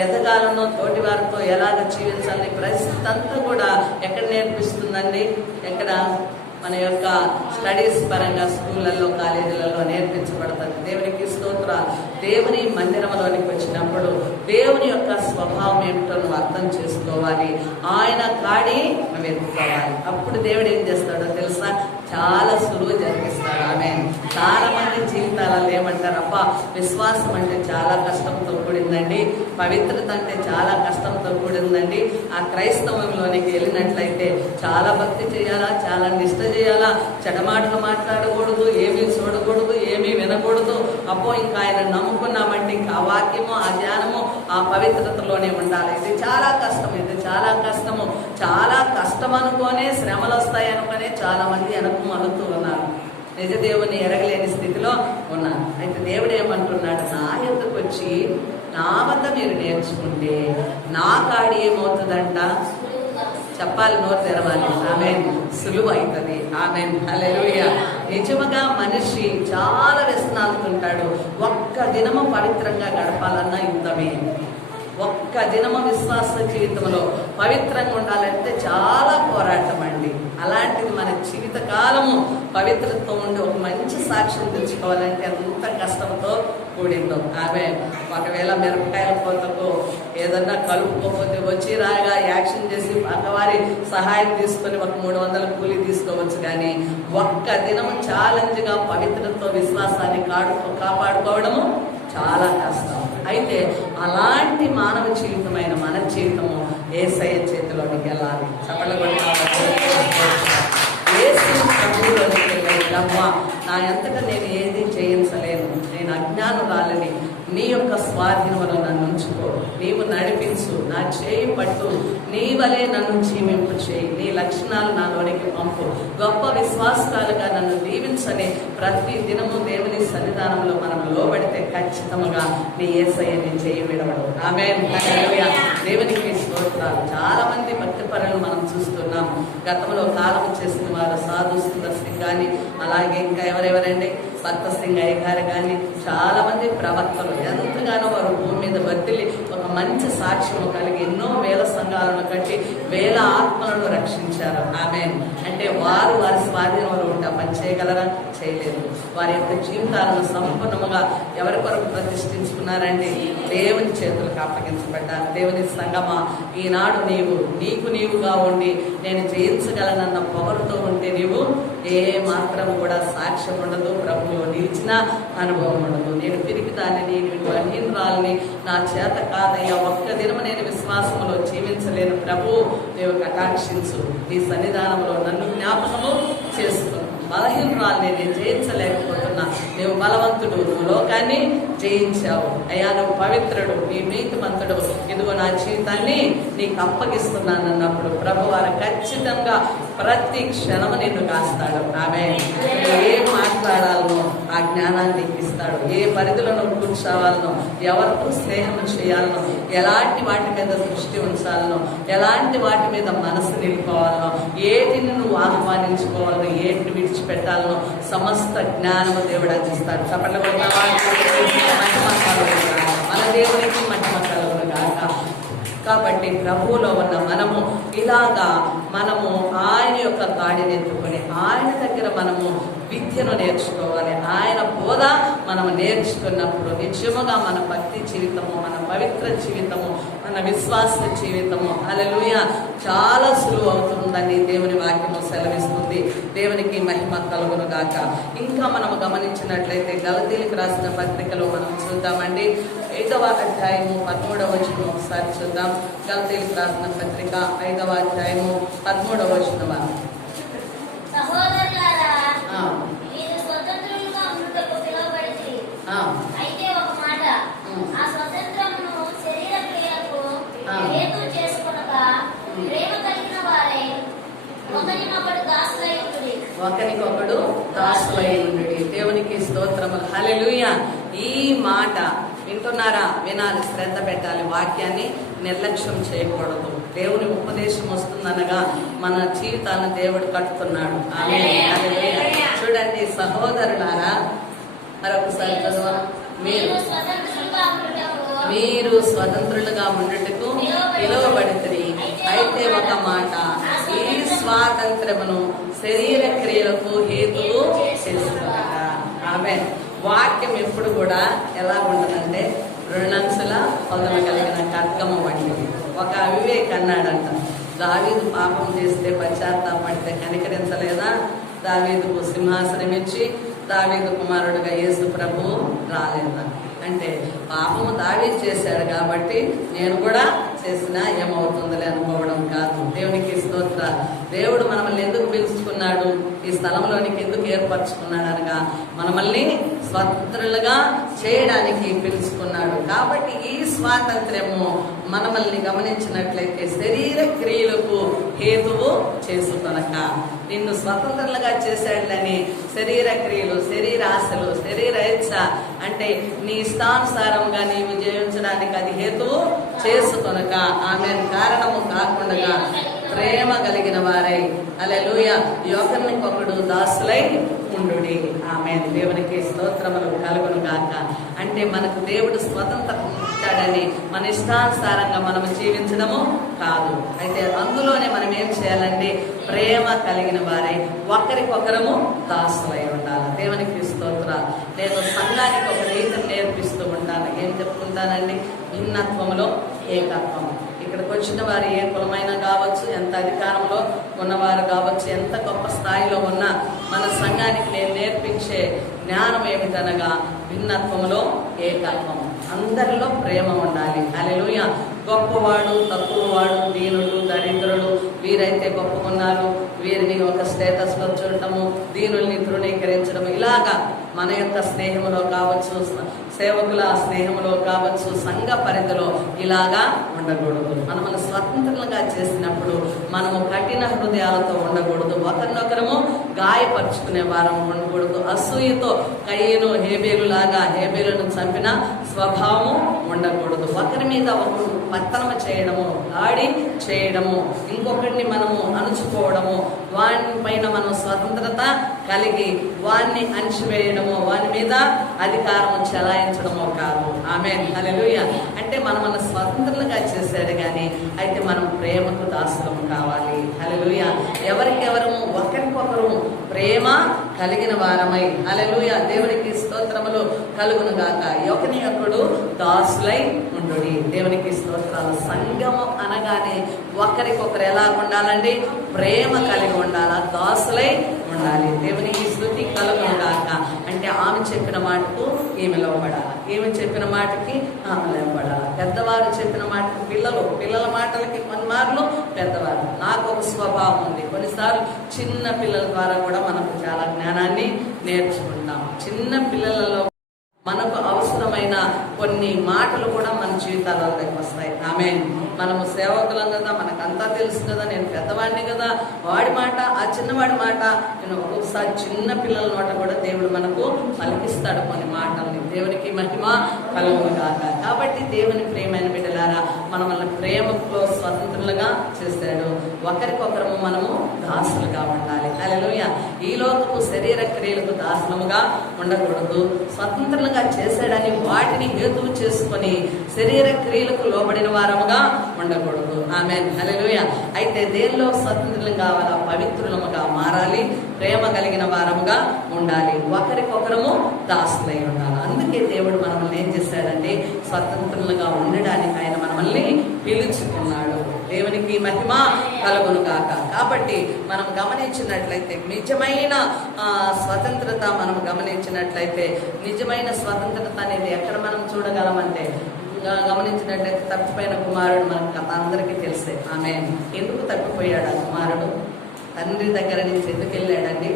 ఎదగాలనో, తోటి వారితో ఎలాగ జీవించాలని పరిస్థితి అంతా కూడా ఎక్కడ నేర్పిస్తుందండి? ఎక్కడ? మన యొక్క స్టడీస్ పరంగా స్కూళ్ళల్లో, కాలేజీలలో నేర్పించబడుతుంది. దేవునికి స్తోత్ర. దేవుని మందిరంలోనికి వచ్చినప్పుడు దేవుని యొక్క స్వభావం ఏమిటో నువ్వు అర్థం చేసుకోవాలి. ఆయన కాడి నువ్వు ఎత్తుకోవాలి. అప్పుడు దేవుడు ఏం చేస్తాడో తెలుసా? చాలా సులువు జరిగిస్తాడు. ఆమె చాలా మంది జీవితాలలో ఏమంటారు, అబ్బా విశ్వాసం అంటే చాలా కష్టంతో కూడిందండి, పవిత్రత అంటే చాలా కష్టంతో కూడిందండి, ఆ క్రైస్తవంలోనికి వెళ్ళినట్లయితే చాలా భక్తి చేయాలా, చాలా నిష్ట చేయాలా, చెడమాటలు మాట్లాడకూడదు, ఏమీ చూడకూడదు, ఏమీ వినకూడదు, అబ్బో ఇంకా ఆయన నమ్ముకున్నామంటే ఇంకా ఆ వాక్యము, ఆ ధ్యానము, ఆ పవిత్రతలోనే ఉండాలి. ఇది చాలా కష్టం, ఇది చాలా కష్టము, చాలా కష్టం అనుకోనే, శ్రమలు వస్తాయి అనుకునే చాలా మంది అనుకుమలుతూ ఉన్నారు. నిజ దేవుని ఎరగలేని స్థితిలో ఉన్నారు. అయితే దేవుడు ఏమంటున్నాడు? నా యొద్దకు వచ్చి నా వద్ద మీరు నేర్చుకుంటే నా కాడి ఏమవుతుందంట? చెప్పాలి, నోరు తెరవాలి. ఆమెన్. సులువు అవుతుంది. ఆమెన్. హల్లెలూయా. నిజముగా మనిషి చాలా వ్యసనాలతో ఉంటాడు. ఒక్క దినము పవిత్రంగా గడపాలన్నా యుద్ధమే. ఒక్క దినము విశ్వాస జీవితంలో పవిత్రంగా ఉండాలంటే చాలా పోరాటం అండి. అలాంటిది మన జీవితకాలము పవిత్రతతో ఉండి ఒక మంచి సాక్ష్యం తెచ్చుకోవాలంటే ఎంత కష్టంతో కూడిందో. ఆమె ఒకవేళ మిరపకాయల కోతకు ఏదన్నా కలుపుకోకపోతే వచ్చి రాగా యాక్షన్ చేసి పక్కవారి సహాయం తీసుకొని ఒక 300 కూలీ తీసుకోవచ్చు. కానీ ఒక్క దినము ఛాలెంజ్గా పవిత్రతతో విశ్వాసాన్ని కాపాడుకోవడము చాలా కష్టం. అయితే అలాంటి మానవ జీవితమైన మన జీవితము యేసయ్య చేతిలోనికి వెళ్ళాలి. యేసు ప్రభువులోనికి వెళ్ళాలి. అమ్మా, నా ఎంతగా నేను ఏది చేయించలేను, నేను అజ్ఞానురాలని, నీ యొక్క స్వాధీనంలో నన్ను ఉంచుకో, నీవు నడిపించు, నా చేయి పట్టు, నీ వలే నన్ను జీవింపు చేయి, నీ లక్షణాలు నాలోనికి పంపు, గొప్ప విశ్వాసాలుగా నన్ను దీవించని ప్రతి దినము దేవుని సన్నిధానంలో మనం లోబడితే ఖచ్చితంగా నీ యేసయ్య నీ చేయి విడవడు. ఆమేన్. హల్లెలూయా. దేవునికి స్తోత్రాలు. చాలా మంది భక్తి పరులు మనం చూస్తున్నాం. గతంలో కాలం చేసిన వారు సాధు సుందర్ సింగ్ కానీ, అలాగే ఇంకా ఎవరెవరండి, భక్త సింగ్ అయ్య గారు కానీ, చాలా మంది ప్రవక్తలు ఎంతగానో వారు భూమి మీద వర్తిల్లి ఒక మంచి సాక్ష్యం కలిగి ఎన్నో వేల సంఘాలను కట్టి వేల ఆత్మలను రక్షించారు. ఆమేన్. అంటే వారు వారి స్వాధీనంలో ఉంటే పని చేయగలరా? చేయలేదు. వారి యొక్క జీవితాలను సంపూర్ణముగా ఎవరి కొరకు ప్రతిష్ఠించుకున్నారండి? దేవుని చేతులకు అప్పగించబడ్డారు. దేవుని సంగమా, ఈనాడు నీవుగా ఉండి నేను జయించగలనన్న పొగరుతో ఉంటే నీవు ఏ మాత్రం కూడా సాక్ష్యం ఉండదు, ప్రభువులో నిలిచిన అనుభవం ఉండదు. నేను పిరికిదాన్ని, నేను బలహీనురాలిని, నా చేత కాదయ్యా, ఒక్క దినము నేను విశ్వాసంలో జీవించలేను ప్రభు, నీవు కటాక్షించు, నీ సన్నిధానంలో నన్ను జ్ఞాపకము చేసుకున్నాను. బలహీనురాలిని నేను జయించలేకపోతున్నా, నీవు బలవంతుడు, నువ్వు లోకాన్ని జయించావు అయ్యా, నువ్వు పవిత్రుడు, నీ నీతిమంతుడు, ఇదిగో నా జీవితాన్ని నీకు అప్పగిస్తున్నాను అన్నప్పుడు ప్రభు వారు ఖచ్చితంగా ప్రతి క్షణము నిన్ను కాస్తాడు. ఆమె ఏం మాట్లాడాలనో ఆ జ్ఞానాన్ని నీకు ఇస్తాడు. ఏ పరిధిలో నువ్వు కూర్చోవాలనో, ఎవరితో స్నేహం చేయాలనో, ఎలాంటి వాటి మీద దృష్టి ఉంచాలనో, ఎలాంటి వాటి మీద మనసు నిలుపుకోవాలనో, ఏటిని నువ్వు ఆహ్వానించుకోవాలనో, ఏటిని విడిచిపెట్టాలనో సమస్త జ్ఞానము దేవుడు అందిస్తాడు. చప్పట్ల మన దేవునికి మహిమ కలుగును గాక. కాబట్టి ప్రభువులో ఉన్న మనము ఆయన యొక్క కాడిని ఎత్తుకొని ఆయన దగ్గర మనము విద్యను నేర్చుకోవాలి. ఆయన బోధ మనము నేర్చుకున్నప్పుడు నిజముగా మన భక్తి జీవితము, మన పవిత్ర జీవితము, మన విశ్వాస జీవితము హల్లెలూయా చాలా సులువు అవుతుందని దేవుని వాక్యము సెలవిస్తుంది. దేవునికి మహిమ కలుగును గాక. ఇంకా మనము గమనించినట్లయితే గలతీయులకు రాసిన పత్రికలో మనం చూద్దామండి. 5వ అధ్యాయము 13వ వచనం ఒకసారి చూద్దాం. గలతీయులకు రాసిన పత్రిక 5వ అధ్యాయము 13వ వచనం. అయితే ఒక మాట, ఆ స్వతంత్రమును శరీర క్రియలకు హేతు చేసుకొనగా ప్రేమ కలిగిన వారే ఒకరినొకడు దాసులై ఉండుడి. దేవునికి స్తోత్రములు. హల్లెలూయా. ఈ మాట వింటున్నారా? వినాలి, శ్రద్ధ పెట్టాలి, వాక్యాన్ని నిర్లక్ష్యం చేయకూడదు. దేవుని ఉపదేశం వస్తుందనగా మన జీవితాలను దేవుడు కట్టుతున్నాడు. ఆమేన్. హల్లెలూయా. చూడండి సహోదరులారా, మరొకసారి చదువు. మీరు మీరు స్వతంత్రులుగా ఉండుటకు పిలువబడితిరి. అయితే ఒక మాట, ఈ స్వాతంత్రమును శరీర క్రియలకు హేతువు చేసుకున్నాక. ఆమె వాక్యం ఎప్పుడు కూడా ఎలా ఉంటుందంటే రెండంచుల పదును కలిగిన ఖడ్గము వంటిది. ఒక అవివేక్ అన్నాడంట, దావీదు పాపం చేస్తే పశ్చాత్తాపడితే కనికరించలేదా? దావీదుకు సింహాసనం ఇచ్చి దావీదు కుమారుడుగా యేసు ప్రభువు రాలేదా? అంటే పాపము దావీదు చేశాడు కాబట్టి నేను కూడా చేసినా ఏమవుతుందిలే అనుకోవడం కాదు. దేవునికి స్తోత్ర. దేవుడు మనల్ని ఎందుకు పిలుచుకున్నాడు, ఈ స్థలంలోనికి ఎందుకు ఏర్పరచుకున్నాడు అనగా మనల్ని స్వతంత్రులుగా చేయడానికి పిలుచుకున్నాడు. కాబట్టి ఈ స్వాతంత్ర్యము మనల్ని గమనించినట్లయితే శరీర క్రియలకు హేతువు చేసుకొనక. నిన్ను స్వతంత్రులుగా చేశాడని శరీర క్రియలు, శరీర ఆశలు, శరీర ఇచ్ఛ అంటే నీ ఇష్టానుసారంగా నీవు జీవించడానికి అది హేతువు చేసుకొనక, ఆమె కారణము కాకుండా ప్రేమ కలిగిన వారై హల్లెలూయా ఒకరికొకడు దాసులై ఉండుడి. ఆమె దేవునికి స్తోత్రములు కలుగును గాక. అంటే మనకు దేవుడు స్వతంత్రం ఇచ్చాడని మన ఇష్టానుసారంగా మనం జీవించడము కాదు. అయితే అందులోనే మనం ఏం చేయాలంటే ప్రేమ కలిగిన వారై ఒకరికొకరము దాసులై ఉండాలి. దేవునికి స్తోత్రాలు. నేను సంఘానికి ఒక రీతిని నేర్పిస్తూ ఉంటాను. ఏం చెప్పుకుంటానండి? భిన్నత్వములో ఏకత్వం. ఇక్కడికి వచ్చిన వారు ఏ కులమైనా కావచ్చు, ఎంత అధికారంలో ఉన్నవారు కావచ్చు, ఎంత గొప్ప స్థాయిలో ఉన్నా మన సంఘానికి నేను నేర్పించే జ్ఞానం ఏమిటనగా భిన్నత్వంలో ఏకత్వం. అందరిలో ప్రేమ ఉండాలి. హల్లెలూయా. గొప్పవాడు, తక్కువవాడు, దీనుడు, దరిద్రుడు, వీరైతే గొప్పకున్నారు, వీరిని ఒక స్టేటస్ లో చూడటము, దీనుల్ని తృణీకరించడం, ఇలాగా మన యొక్క స్నేహంలో కావచ్చు, సేవకుల స్నేహంలో కావచ్చు, సంఘ పరిధిలో ఇలాగా ఉండకూడదు. మనల్ని స్వతంత్రంగా చేసినప్పుడు మనము కఠిన హృదయాలతో ఉండకూడదు. ఒకరినొకరము గాయపరుచుకునే వారం ఉండకూడదు. అసూయతో కయ్యను హేబేలు లాగా హేబేలును చంపిన స్వభావము ఉండకూడదు. ఒకరి మీద ఒకరు పత్తనము చేయడము, దాడి చేయడము, ఇంకొకరిని మనము అణుచుకోవడము, వాని పైన మనం స్వతంత్రత కలిగి వాన్ని అణిచివేయడము, వాని మీద అధికారము చెలాయించడము కాదు. ఆమేన్. హల్లెలూయా. అంటే మనం మన స్వతంత్రులుగా చేశాడు కానీ అయితే మనం ప్రేమకు దాసులము కావాలి. హల్లెలూయా. ఎవరికెవరము ఒకరికొకరు ప్రేమ కలిగిన వారమై హల్లెలూయా దేవునికి స్తోత్రములు కలుగును గాక. ఒకరికొకడు దాసులై ఉండుడి. దేవునికి స్తోత్రాలు. సంఘము అనగానే ఒకరికొకరు ఎలా ఉండాలండి? ప్రేమ కలిగి ఉండాలా, దాసులై ఉండాలి. దేవునికి స్తుతి కలుగును గాక. అంటే ఆమె చెప్పిన మాటకు ఈమె లోబడాలి, ఈమె చెప్పిన మాటకి ఆమె లోబడాలి. పెద్దవారు చెప్పిన మాటకు పిల్లల మాటలకి కొన్నిమార్లు పెద్దవారు. నాకు ఒక స్వభావం ఉంది, కొన్నిసార్లు చిన్న పిల్లల ద్వారా కూడా మనకు చాలా జ్ఞానాన్ని నేర్చుకుంటాం. చిన్న పిల్లలలో మనకు అవసరమైన కొన్ని మాటలు కూడా మన జీవితాలలోకి వస్తాయి. ఆమేన్. మనము సేవకులం కదా, మనకంతా తెలుసు కదా, నేను పెద్దవాడిని కదా, వాడి మాట, ఆ చిన్నవాడి మాట, నేను ఒక్కొక్కసారి చిన్న పిల్లల నోట కూడా దేవుడు మనకు పలికిస్తాడు కొన్ని మాటల్ని. దేవునికి మహిమ కలుగును గాక. కాబట్టి దేవుని ప్రేమైన బిడ్డలారా, మనల్ని ప్రేమలో స్వతంత్రులుగా చేశాడు. ఒకరికొకరము మనము దాసులుగా ఉండాలి. హల్లెలూయా. ఈ లోకపు శరీర క్రియలకు దాసులముగా ఉండకూడదు. స్వతంత్రులుగా చేశాడని వాటిని హేతువు చేసుకొని శరీర క్రియలకు లోబడిన వారముగా ఉండకూడదు. ఆమేన్. హల్లెలూయా. అయితే దేనిలో స్వతంత్రులం కావాలా? పవిత్రులముగా మారాలి, ప్రేమ కలిగిన వారముగా ఉండాలి, ఒకరికొకరము దాసులై ఉండాలి. అందుకే దేవుడు మనల్ని ఏం చేశాడంటే స్వతంత్రులుగా ఉండడానికి ఆయన మనల్ని పిలుచుకున్నాడు. దేవునికి మహిమ కలుగును గాక. కాబట్టి మనం గమనించినట్లయితే నిజమైన స్వతంత్రత మనం గమనించినట్లయితే నిజమైన స్వతంత్రత అనేది ఎక్కడ మనం చూడగలమంటే గమనించినట్లయితే తప్పిపోయిన కుమారుడు మనకు కథ అందరికీ తెలిసే. ఆమె ఎందుకు తప్పిపోయాడు ఆ కుమారుడు? తండ్రి దగ్గర నుంచి ఎందుకు వెళ్ళాడండి?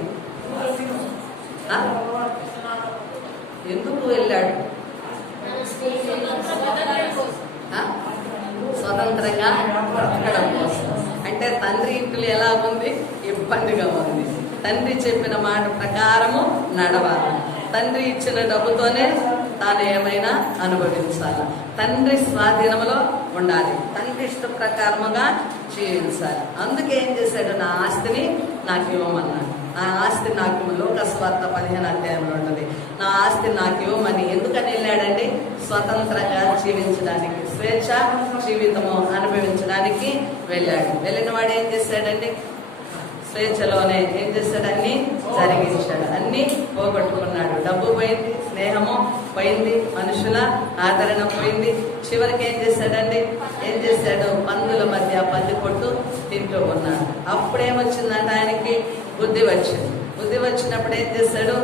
ఎందుకు వెళ్ళాడు? స్వతంత్రంగా బ్రతకడం కోసం. అంటే తండ్రి ఇంట్లో ఎలా ఉంది? ఇబ్బందిగా ఉంది. తండ్రి చెప్పిన మాట ప్రకారము నడవాలి, తండ్రి ఇచ్చిన డబ్బుతోనే తాను ఏమైనా అనుభవించాలి, తండ్రి స్వాధీనంలో ఉండాలి, తండ్రి ఇష్ట ప్రకారముగా జీవించాలి. అందుకే ఏం చేశాడు? నా ఆస్తిని నాకు ఇవ్వమన్నాడు. నా ఆస్తి నాకు లోకస్వార్త 15 అధ్యాయంలో ఉంటుంది. నా ఆస్తి నాకు ఇవ్వమని ఎందుకని వెళ్ళాడండి? స్వతంత్రంగా జీవించడానికి, స్వేచ్ఛ జీవితము అనుభవించడానికి వెళ్ళాడు. వెళ్ళిన వాడు ఏం చేశాడండి? స్వేచ్ఛలోనే ఏం చేశాడు? అన్ని జరిగించాడు, అన్ని పోగొట్టుకున్నాడు. డబ్బు పోయింది, స్నేహము పోయింది, మనుషుల ఆదరణ పోయింది. చివరికి ఏం చేశాడండి? ఏం చేశాడు? పందుల మధ్య పంది కొట్టు తింటూ ఉన్నాడు. అప్పుడేమొచ్చిందంటే ఆయనకి బుద్ధి వచ్చింది. బుద్ధి వచ్చినప్పుడు ఏం చేశాడు?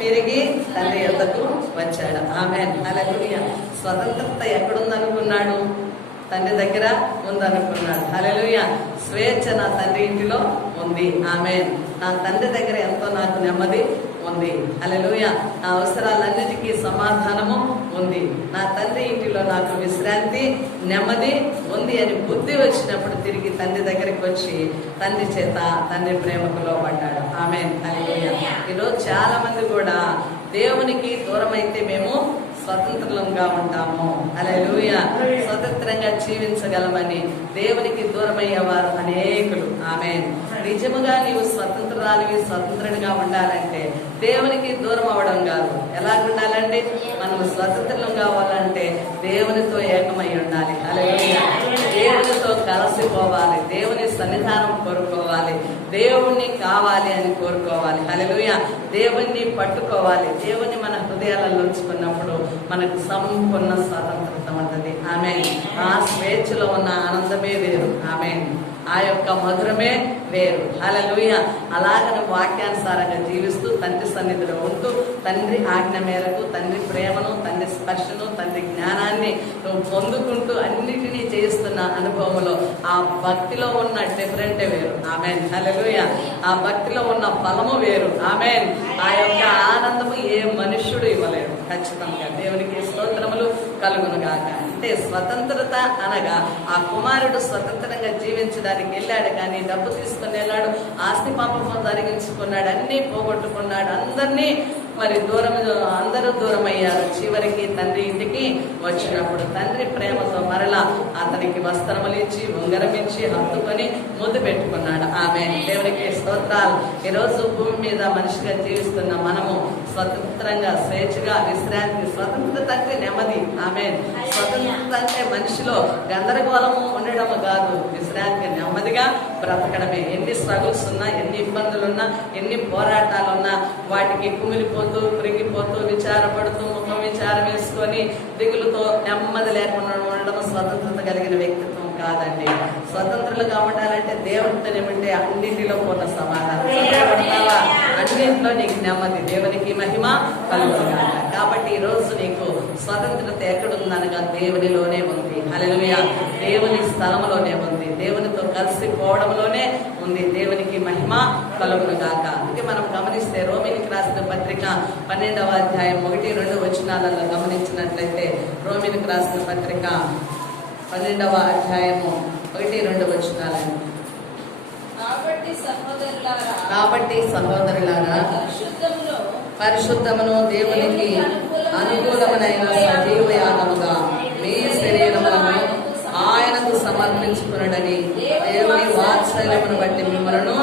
తిరిగి తండ్రి యొద్దకు వచ్చాడు. ఆమేన్, హల్లెలూయా. స్వతంత్రత ఎక్కడుందనుకున్నాడు? తండ్రి దగ్గర ఉందనుకున్నాడు. హల్లెలూయా. స్వేచ్ఛ నా తండ్రి ఇంటిలో ఉంది. ఆమేన్. నా తండ్రి దగ్గర ఎంతో నాకు నెమ్మది ఉంది. హల్లెలూయా. నా అవసరాలన్నిటికీ సమాధానము ఉంది. నా తండ్రి ఇంటిలో నాకు విశ్రాంతి, నెమ్మది ఉంది అని బుద్ధి వచ్చినప్పుడు తిరిగి తండ్రి దగ్గరికి వచ్చి తండ్రి చేత తండ్రి ప్రేమకు లోబడ్డాడు. ఆమేన్, హల్లెలూయా. ఈరోజు చాలా మంది కూడా దేవునికి దూరం అయితే మేము స్వతంత్రంగా ఉంటాము. హల్లెలూయా. స్వతంత్రంగా జీవించగలమని దేవునికి దూరమయ్యేవారు అనేకులు. ఆమేన్. నిజముగా నీవు స్వతంత్రానివి, స్వతంత్రుడిగా ఉండాలంటే దేవునికి దూరం అవ్వడం కాదు. ఎలా ఉండాలంటే మనం స్వతంత్రం కావాలంటే దేవునితో ఏకమై ఉండాలి. హల్లెలూయా. దేవునితో కలిసిపోవాలి, దేవుని సన్నిధానం కోరుకోవాలి, దేవుణ్ణి కావాలి అని కోరుకోవాలి. హల్లెలూయా. దేవుణ్ణి పట్టుకోవాలి. దేవుని మన హృదయాలలో ఉంచుకున్నప్పుడు మనకు సంపూర్ణ స్వతంత్రత ఉంటుంది. ఆమేన్. ఆ స్వేచ్ఛలో ఉన్న ఆనందమే వేరు. ఆమేన్. ఆ యొక్క మధురమే వేరు. హల్లెలూయా. అలాగని వాక్యానుసారంగా జీవిస్తూ తండ్రి సన్నిధిలో ఉంటూ తండ్రి ఆజ్ఞ మేరకు తండ్రి ప్రేమను, తండ్రి స్పర్శను, తండ్రి జ్ఞానాన్ని నువ్వు పొందుకుంటూ అన్నిటినీ చేస్తున్న అనుభవంలో ఆ భక్తిలో ఉన్న డిఫరెంటే వేరు. ఆమేన్, హల్లెలూయా. ఆ భక్తిలో ఉన్న ఫలము వేరు. ఆమేన్. ఆ యొక్క ఆనందము ఏ మనుష్యుడు ఇవ్వలేడు. ఖచ్చితంగా దేవునికి స్తోత్రములు కలుగునుగాక. అంటే స్వతంత్రత అనగా ఆ కుమారుడు స్వతంత్రంగా జీవించడానికి వెళ్ళాడు, కానీ డబ్బు తీసుకుని వెళ్ళాడు, ఆస్తి పాపము జరిగించుకున్నాడు, అన్ని పోగొట్టుకున్నాడు, అందరినీ మరి అందరూ దూరం అయ్యారు. చివరికి తండ్రి ఇంటికి వచ్చినప్పుడు తండ్రి ప్రేమతో మరలా అతనికి వస్త్రములు ఇచ్చి, ఉంగరం ఇచ్చి, హత్తుకొని ముద్దు పెట్టుకున్నాడు. ఆమె దేవునికి స్తోత్రాలు. ఈరోజు భూమి మీద మనిషిగా జీవిస్తున్న మనము స్వతంత్రంగా, స్వేచ్ఛగా, విశ్రాంతి, స్వతంత్రత అంటే నెమ్మది. ఆమె స్వతంత్రత అంటే మనిషిలో గందరగోళము ఉండడము కాదు, విశ్రాంతి, నెమ్మదిగా బ్రతకడమే. ఎన్ని స్ట్రగుల్స్ ఉన్నా, ఎన్ని ఇబ్బందులున్నా, ఎన్ని పోరాటాలున్నా వాటికి కుమిలిపోతూ, కృంగిపోతూ, విచారపడుతూ, ముఖం విచారం వేసుకొని దిగులుతో నెమ్మది లేకుండా ఉండడం స్వతంత్రత కలిగిన వ్యక్తిత్వం కాదండి. స్వతంత్రులుగా ఉండాలంటే దేవుడితో ఏమంటే అన్నింటిలో పూర్ణ సమాధానం. అన్నింటిలో నీకు నెమ్మది, దేవునికి మహిమ కలుగుతుంది. కాబట్టి ఈ రోజు నీకు స్వతంత్రత ఎక్కడుందనగా దేవునిలోనే ఉంది. హల్లెలూయా. దేవుని స్థలంలోనే ఉంది, దేవునితో కలిసిపోవడంలోనే ఉంది. దేవునికి మహిమ కలుగును గాక. అందుకే మనం గమనిస్తే రోమిలికి రాసిన పత్రిక 12వ అధ్యాయం 1-2 వచనాలలో గమనించినట్లయితే, రోమిలికి రాసిన పత్రిక 12వ అధ్యాయము 1-2 వచనాలను. కాబట్టి సహోదరులారా, పరిశుద్ధమును దేవునికి అనుకూలమైన సజీవ యాగముగా మీ శరీరములను ఆయనకు సమర్పించుకునడని దేవుని వాత్సల్యమును బట్టి మిమ్మలను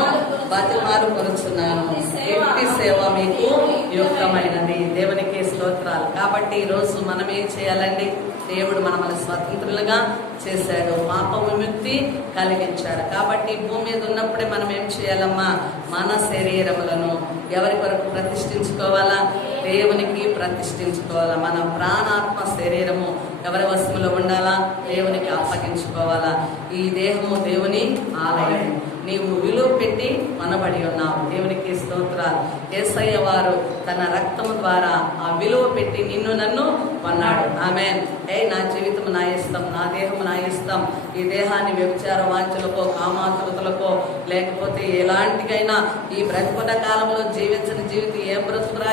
బతిమాలు కొనుచున్నాను. ఎట్టి సేవ మీకు యుక్తమైనది. దేవునికి స్తోత్రాలు. కాబట్టి ఈరోజు మనం ఏం చేయాలండి? దేవుడు మనల్ని స్వతంత్రులుగా చేశాడు, పాప విముక్తి కలిగించాడు. కాబట్టి భూమి మీద ఉన్నప్పుడే మనం ఏం చేయాలమ్మా? మన శరీరములను ఎవరి కొరకు ప్రతిష్ఠించుకోవాలా? దేవునికి ప్రతిష్ఠించుకోవాలా. మన ప్రాణాత్మ శరీరము ఎవరి వశములో ఉండాలా? దేవునికి అప్పగించుకోవాలా. ఈ దేహము దేవుని ఆలయం. నీవు విలువ పెట్టి మనబడి ఉన్నావు. దేవునికి స్తోత్రాలు. యేసయ్య వారు తన రక్తము ద్వారా ఆ విలువ పెట్టి నిన్ను నన్ను కొన్నాడు. ఆమేన్. నా జీవితం నా ఇష్టం, నా దేహం నా ఇష్టం, ఈ దేహాన్ని వ్యభిచార వాంఛలకో, కామాతులకో, లేకపోతే ఎలాంటికైనా ఈ బ్రతుకున్న కాలంలో జీవించిన జీవితం ఏం బ్రతుకురా,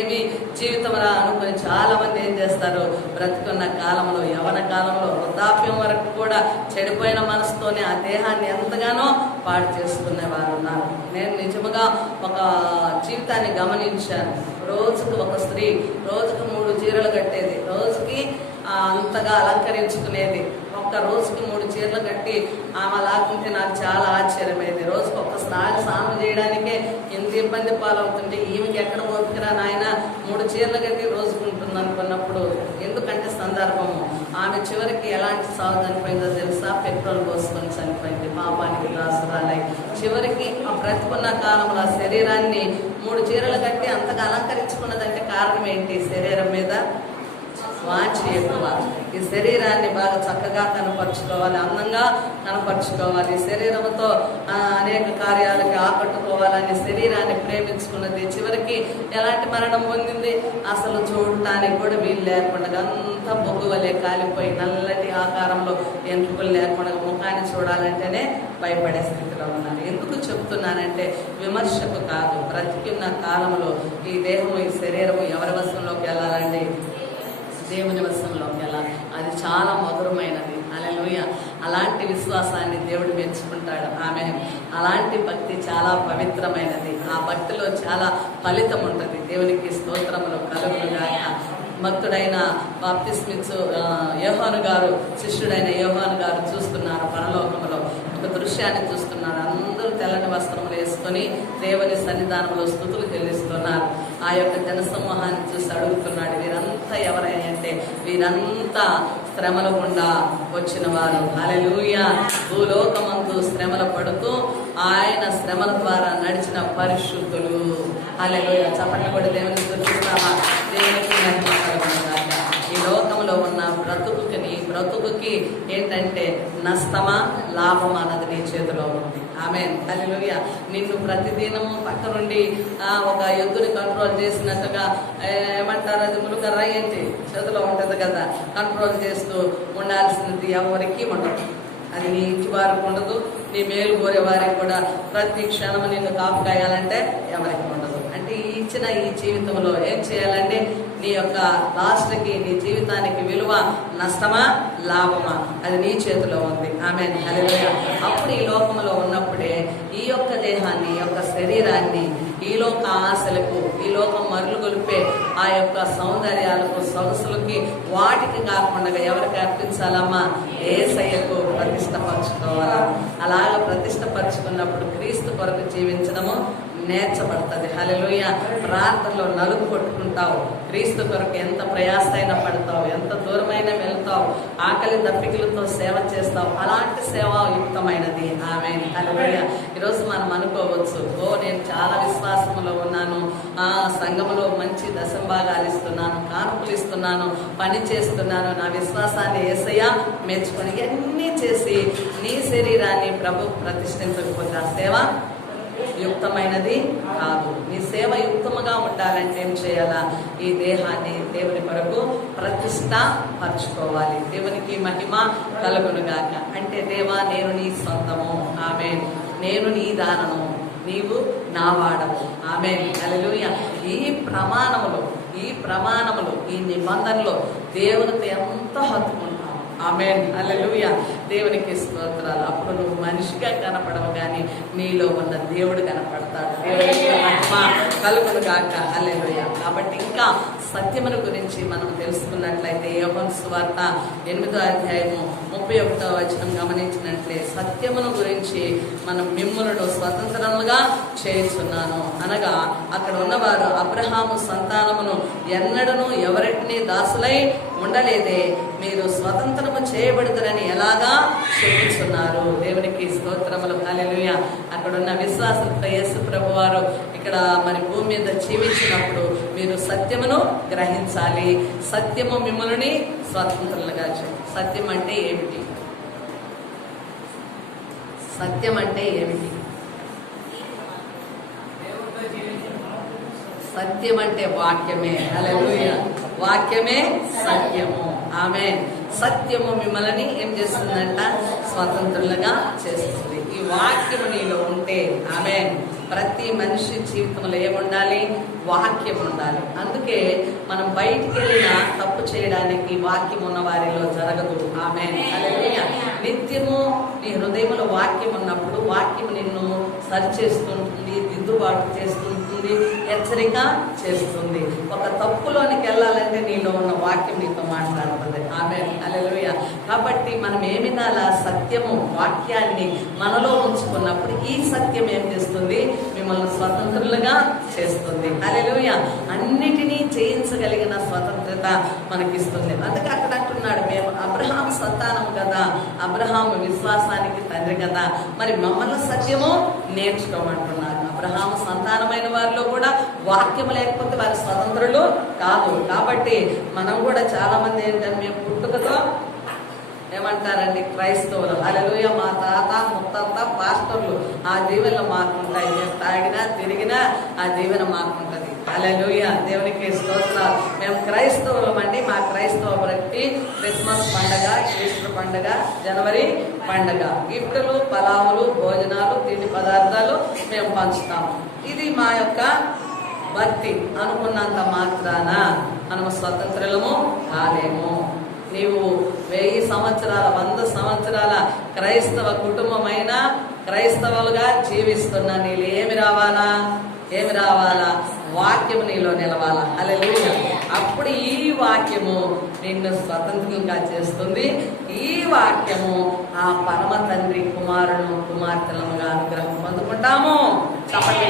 ఏమి జీవితంరా అనుకుని చాలా మంది ఏం చేస్తారు? బ్రతుకున్న కాలంలో, యవన కాలంలో, వృద్ధాప్యం వరకు కూడా చెడిపోయిన మనసుతోనే ఆ దేహాన్ని ఎంతగానో పాడు చేసుకునే వారు ఉన్నారు. నేను నిజముగా ఒక జీవితాన్ని గమనించాను. రోజుకు ఒక స్త్రీ రోజుకు 3 చీరలు కట్టేది, రోజుకి అంతగా అలంకరించుకునేది. ఒక ఒక్క రోజుకి 3 చీరలు కట్టి ఆమె లాగుంటే నాకు చాలా ఆశ్చర్యమైంది. రోజుకి ఒక్కసారి స్నానం చేయడానికే ఎంత ఇబ్బంది పాలవుతుంటే ఈమెకి ఎక్కడ ఓపికరా నాయన 3 చీరలు కట్టి రోజుకుంటుంది అనుకున్నప్పుడు, ఎందుకంటే సందర్భము ఆమె చివరికి ఎలాంటి సాగు చనిపోయిందో తెలుసా? పెట్రోల్ పోసుకొని చనిపోయింది. పాపానికి దాసురాలై చివరికి ఆ బ్రతుకున్న కాలంలో ఆ శరీరాన్ని 3 చీరలు కట్టి అంతగా అలంకరించుకున్నదంటే కారణం ఏంటి? శరీరం మీద వాంఛ ఎక్కువ. ఈ శరీరాన్ని బాగా చక్కగా కనపరుచుకోవాలి, అందంగా కనపరుచుకోవాలి, శరీరంతో అనేక కార్యాలకి ఆకట్టుకోవాలని శరీరాన్ని ప్రేమించుకున్నది. చివరికి ఎలాంటి మరణం పొందింది? అసలు చూడటానికి కూడా వీలు లేకుండా అంతా బొగ్గు వలె కాలిపోయి నల్లటి ఆకారంలో ఎంట్రుకలు లేకుండా ముఖాన్ని చూడాలంటేనే భయపడే స్థితిలో ఉన్నారు. ఎందుకు చెప్తున్నానంటే విమర్శకు కాదు, బ్రతికున్న కాలంలో ఈ దేహము ఈ శరీరము ఎవరి వశంలోకి వెళ్ళాలండి? దేవుని వశంలోకి వెళ్ళాలి. అది చాలా మధురమైనది. హల్లెలూయా. అలాంటి విశ్వాసాన్ని దేవుడు మెచ్చుకుంటాడు. ఆమె అలాంటి భక్తి చాలా పవిత్రమైనది. ఆ భక్తిలో చాలా ఫలితం ఉంటుంది. దేవునికి స్తోత్రములు కలుగునుగాక. భక్తుడైన బాప్తిస్మిచ్చు యోహాను గారు, శిష్యుడైన యోహాను గారు చూస్తున్నారు, పరలోకములో ఒక దృశ్యాన్ని చూస్తున్నారు. అందరూ తెల్లని వస్త్రములు వేసుకొని దేవుని సన్నిధానంలో స్తుతులు చెల్లిస్తున్నారు. ఆ యొక్క జనసమూహాన్ని చూసి అడుగుతున్నాడు, వీరంతా ఎవరైనా అంటే వీరంతా శ్రమల గుండా వచ్చిన వారు. హల్లెలూయా. భూలోకమందు శ్రమలు పడుతూ ఆయన శ్రమల ద్వారా నడిచిన పరిశుద్ధులు. హల్లెలూయా. చప్పట్లు కూడా దేవుని స్తుతిస్తామా? దేవునికి మహిమ కలుగునుగాక. ఈ లోకంలో ఉన్న బ్రతుకుకి ఏంటంటే నష్టమా లాభమా అన్నది నీ చేతిలో ఉంది. ఆమేన్. హల్లెలూయా. నిన్ను ప్రతిదినము పక్క నుండి ఒక ఎద్దుని కంట్రోల్ చేసినట్టుగా ఏమంటారు, అది ములుకర్ర ఏంటి చేతిలో ఉంటుంది కదా, కంట్రోల్ చేస్తూ ఉండాల్సినది ఎవరికి ఉండదు. అది నీ ఇంటి వారికి ఉండదు, నీ మేలు కోరే వారికి కూడా ప్రతి క్షణము నిన్ను కాపు కాయాలంటే ఎవరికి ఉండదు. అంటే ఇచ్చిన ఈ జీవితంలో ఏం చేయాలంటే నీ యొక్క లాస్ట్కి నీ జీవితానికి విలువ నష్టమా లాభమా అది నీ చేతిలో ఉంది. ఆమేన్. హల్లెలూయా. అప్పుడు ఈ లోకంలో ఉన్నప్పుడే ఈ యొక్క దేహాన్ని, ఈ యొక్క శరీరాన్ని ఈ లోక ఆశలకు, ఈ లోకం మరులు గొలిపే ఆ యొక్క సౌందర్యాలకు, సొగసులకి, వాటికి కాకుండా ఎవరికి అర్పించాలమ్మా? యేసయ్యకు ప్రతిష్టపరచుకోవాలా. అలాగ ప్రతిష్టపరచుకున్నప్పుడు క్రీస్తు కొరకు జీవించడము నేర్చబడుతుంది. హల్లెలూయా. ప్రార్థనలో నలుగు కొట్టుకుంటావు, క్రీస్తు కొరకు ఎంత ప్రయాసైనా పడతావు, ఎంత దూరమైనా వెళ్తావు, ఆకలి దప్పికలతో సేవ చేస్తావు. అలాంటి సేవాయుక్తమైనది. ఆమేన్. హల్లెలూయా. ఈరోజు మనం అనుకోవచ్చు, నేను చాలా విశ్వాసంలో ఉన్నాను, సంఘంలో మంచి దశంభాగాలు ఇస్తున్నాను, కానుకలు ఇస్తున్నాను, పని చేస్తున్నాను, నా విశ్వాసాన్ని యేసయ్య మెచ్చుకొని అన్నీ చేసి నీ శరీరాన్ని ప్రభు ప్రతిష్ఠించకపోతే ఆ సేవ యుక్తమైనది కాదు. నీ సేవ యుక్తముగా ఉండాలంటే ఏం చేయాలా? ఈ దేహాన్ని దేవుని కొరకు ప్రతిష్ట పరచుకోవాలి. దేవునికి మహిమ కలుగునుగాక. అంటే దేవా, నేను నీ సొంతము. ఆమేన్. నేను నీ దానము, నీవు నా వాడవు. ఆమేన్. హల్లెలూయా. ఈ ప్రమాణములు ఈ నిబంధనలు దేవునితో ఎంత హత్తుకుంటావు. ఆమేన్. హల్లెలూయా. దేవునికి స్తోత్రాలు. అప్పుడు నువ్వు మనిషిగా కనపడవు, కానీ నీలో ఉన్న దేవుడు కనపడతాడు. దేవునికి మహిమ కలుగునుగాక. హల్లెలూయా. కాబట్టి ఇంకా సత్యమును గురించి మనం తెలుసుకున్నట్లయితే యోహాను సువార్త 8వ అధ్యాయము 31వ వచనం గమనించినట్లే, సత్యమును గురించి మనం మిమ్ములను స్వతంత్రములుగా చేయుచున్నాను అనగా, అక్కడ ఉన్నవారు అబ్రహాము సంతానమును ఎన్నడను ఎవరిని దాసులై ఉండలేదే, మీరు స్వతంత్రము చేయబడతారని ఎలాగా చెప్పుచున్నారు. దేవునికి స్తోత్రములు. హల్లెలూయా. అక్కడ ఉన్న విశ్వాసంతో యేసు ప్రభు వారు ఇక్కడ మరి భూమి మీద జీవించినప్పుడు మీరు సత్యమును గ్రహించాలి, సత్యము మిమ్మల్ని స్వతంత్రులుగా చేయాలి. సత్యం అంటే ఏమిటి? సత్యం అంటే ఏమిటి? సత్యం అంటే వాక్యమే. హల్లెలూయా. వాక్యమే సత్యము. ఆమేన్. సత్యము మిమ్మల్ని ఏం చేస్తుందంట? స్వతంత్రులుగా చేస్తుంది. ఈ వాక్యము నీలో ఉంటే, ఆమేన్, ప్రతి మనిషి జీవితంలో ఏముండాలి? వాక్యం ఉండాలి. అందుకే మనం బయటికి వెళ్ళినా తప్పు చేయడానికి వాక్యం ఉన్న వారిలో జరగదు. ఆమేన్. హల్లెలూయా. నిత్యము నీ హృదయంలో వాక్యం ఉన్నప్పుడు వాక్యం నిన్ను సరిచేస్తుంటుంది, దిద్దుబాటు చేస్తుంటుంది, చేస్తుంది, హెచ్చరిక చేస్తుంది. ఒక తప్పులోనికి వెళ్ళాలంటే నీలో ఉన్న వాక్యం నీతో మాట్లాడుతుంది. ఆమేన్, హల్లెలూయా. కాబట్టి మనం ఏమినాలా, సత్యము వాక్యాన్ని మనలో ఉంచుకున్నప్పుడు ఈ సత్యం ఏం చేస్తుంది, మిమ్మల్ని స్వతంత్రులుగా చేస్తుంది. హల్లెలూయా. అన్నిటినీ జయించగలిగిన స్వతంత్రత మనకిస్తుంది. అందుకే అక్కడ అంటున్నాడు, మేము అబ్రహాము సంతానం కదా, అబ్రహాము విశ్వాసానికి తండ్రి కదా, మరి మమ్మల్ని సత్యము నేర్చుకోమంటున్నారు. అబ్రహాము సంతానమైన వారిలో కూడా వాక్యం లేకపోతే వారి స్వతంత్రులు కాదు. కాబట్టి మనం కూడా చాలా మంది ఏంటంటే మేము పుట్టుకతో ఏమంటారండి, క్రైస్తవులు. హల్లెలూయా. మా తాత ముత్తంతా పాస్టర్లు, ఆ దీవెనలు మాకుంటాయి. మేము తాగినా తిరిగినా ఆ దీవెన మాకుంటది. హల్లెలూయా. దేవునికి స్తోత్రాలు. మేము క్రైస్తవులం అండి. మా క్రైస్తవ భక్తి క్రిస్మస్ పండగ, ఈస్టర్ పండగ, జనవరి పండగ, గిఫ్టులు, పలావులు, భోజనాలు, తిండి పదార్థాలు మేము పంచుతాము. ఇది మా యొక్క భక్తి. అనుకున్నంత మాత్రాన మనము స్వతంత్రులము కాలేము. నీవు 1000 సంవత్సరాల 100 సంవత్సరాల క్రైస్తవ కుటుంబమైన క్రైస్తవులుగా జీవిస్తున్నా నీళ్ళు ఏమి రావాలా, వాక్యము నీలో నిలవాలా. హల్లెలూయా. అప్పుడు ఈ వాక్యము నిన్ను స్వతంత్రంగా చేస్తుంది. ఈ వాక్యము ఆ పరమ తండ్రి కుమారుడు కుమార్తెలుగా అనుగ్రహం పొందుకుంటాము. కాబట్టి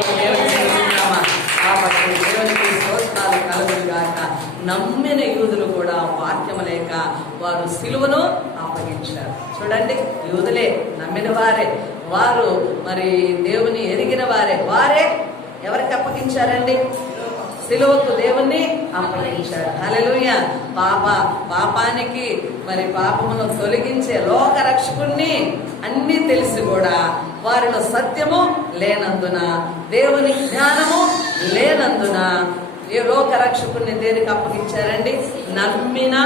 దేవునికి స్తోత్రాలు కలుగుగాక. నమ్మిన యూదులు కూడా వాక్యము లేక వారు సిలువను అప్పగించారు. చూడండి, యూదులే నమ్మిన వారే, వారు మరి దేవుని ఎరిగిన వారే ఎవరికి అప్పగించారండి? సిలువకు దేవుణ్ణి అప్పగించాడు. హల్లెలూయా. పాపానికి మరి పాపమును తొలగించే లోక రక్షకుణ్ణి అన్ని తెలిసి కూడా వారిలో సత్యము లేనందున, దేవుని జ్ఞానము లేనందున ఏ లోక రక్షకుణ్ణి దేనికి అప్పగించారండి? నమ్మిన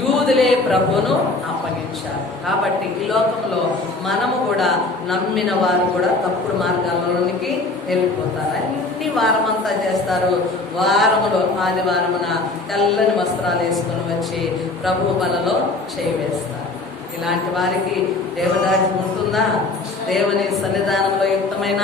యూదులే ప్రభువును అప్పగించారు. కాబట్టి ఈ లోకంలో మనము కూడా నమ్మిన వారు కూడా తప్పుడు మార్గాల్లోనికి వెళ్ళిపోతారు. అన్ని వారమంతా చేస్తారు. వారములో ఆదివారమున తెల్లని వస్త్రాలు వేసుకొని వచ్చి ప్రభు బలలో చేయి వేస్తారు. ఇలాంటి వారికి దేవరాజ్యం ఉంటుందా? దేవుని సన్నిధానంలో యుక్తమైన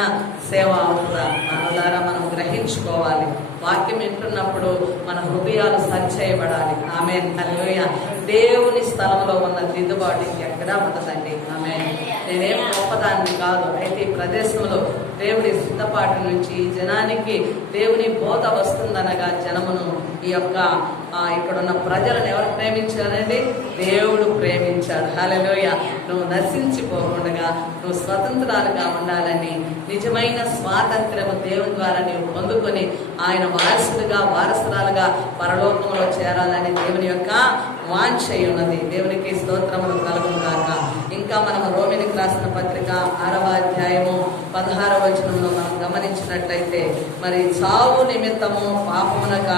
సేవ అవుతుందా? మనలారా మనం గ్రహించుకోవాలి. వాక్యం వింటున్నప్పుడు మన హృదయాలు సరిచేయబడాలి. ఆమేన్, హల్లెలూయా. దేవుని స్థలంలో ఉన్న దిద్దుబాటు ఎక్కడా ఉండదండి. ఆమేన్. నేనేం గొప్పదాన్ని కాదు. అయితే ఈ ప్రదేశంలో దేవుడి సిద్ధపాటు నుంచి జనానికి దేవుని బోధ వస్తుందనగా జనమును ఈ యొక్క ఇక్కడున్న ప్రజలను ఎవరు ప్రేమించారండి? దేవుడు ప్రేమించాడు. హల్లెలూయా. నువ్వు నశించిపోకుండా నువ్వు స్వతంత్రాలుగా ఉండాలని, నిజమైన స్వాతంత్ర్యము దేవుని ద్వారా నీవు పొందుకొని ఆయన వారసురాలుగా పరలోకంలో చేరాలని దేవుని యొక్క వాంఛ ఉన్నది. దేవునికి స్తోత్రములు కలుగును గాక. ఇంకా మనం రోమిలికి రాసిన పత్రిక 6వ అధ్యాయము 16వ వచనంలో మనం గమనించినట్లయితే, మరి చావు నిమిత్తము పాపమునక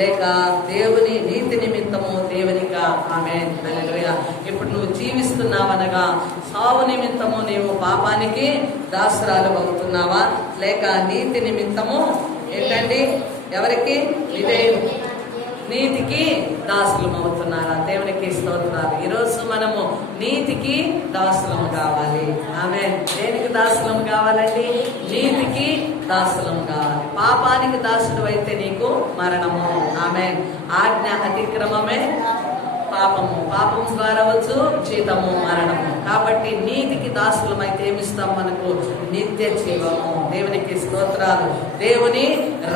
లేక దేవుని నీతి నిమిత్తము దేవునిక. ఆమేన్, హల్లెలూయా. ఇప్పుడు నువ్వు జీవిస్తున్నావనగా చావు నిమిత్తము నీవు పాపానికి దాసురాలు అవుతున్నావా, లేక నీతి నిమిత్తము ఏంటండి ఎవరికి నీతికి దాసులం అవుతున్నారా? దేవునికి స్తోత్రాలు. ఈరోజు మనము నీతికి దాసులం కావాలి. ఆమేన్. దేనికి దాసులం కావాలండి? నీతికి దాసులం కావాలి. పాపానికి దాసుడు అయితే నీకు మరణము. ఆమేన్. ఆజ్ఞ అతిక్రమమే పాపము, పాపం ద్వారా వచ్చు జీతము మరణము. కాబట్టి నీతికి దాసులం అయితే ఏమిస్తాం? మనకు నిత్య జీవము. దేవునికి స్తోత్రాలు. దేవుని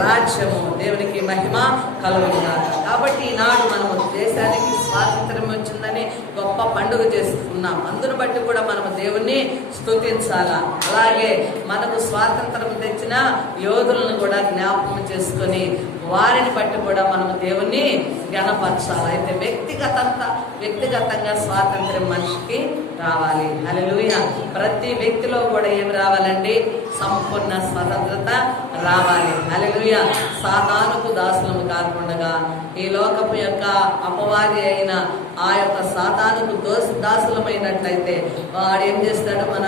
రాజ్యము, దేవునికి మహిమ కలుగుతుంది. కాబట్టి ఈనాడు మనము దేశానికి స్వాతంత్ర్యం వచ్చిందని గొప్ప పండుగ చేసుకున్నాం. అందును బట్టి కూడా మనము దేవుణ్ణి స్తుతించాలా. అలాగే మనకు స్వాతంత్రం తెచ్చిన యోధులను కూడా జ్ఞాపకం చేసుకొని వారిని బట్టి కూడా మనము దేవుణ్ణి ఘనపరచాలి. అయితే వ్యక్తిగతంగా స్వాతంత్ర్యం మనిషికి రావాలి. హల్లెలూయా. ప్రతి వ్యక్తిలో కూడా ఏమి రావాలండి? సంపూర్ణ స్వతంత్రత రావాలి. హల్లెలూయా. సాతానుకు దాసులము కాకుండా ఈ లోకపు యొక్క అపవాది అయిన ఆ యొక్క సాతానుకు దాసులమైనట్లయితే వాడు ఏం చేస్తాడు? మన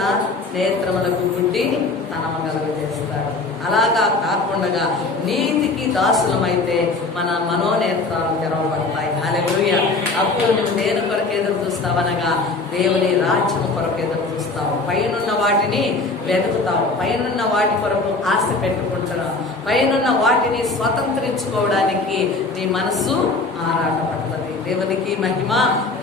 నేత్రములకు గుడ్డి తనమగలుగు చేస్తాడు. అలాగా కాకుండా నీతికి దాసులమైతే మన మనోనేత్రాలు తెరవబడతాయి. హల్లెలూయా. అప్పుడు నువ్వు దేని కొరకు ఎదురు చూస్తావనగా దేవుని రాజ్యం కొరకు ఎదురు చూస్తావు. పైనున్న వాటిని వెతుకుతావు, పైనున్న వాటి కొరకు ఆశ పెట్టుకుంటున్నావు, పైనున్న వాటిని స్వతంత్రించుకోవడానికి నీ మనసు ఆరాటపడుతుంది. దేవునికి మహిమ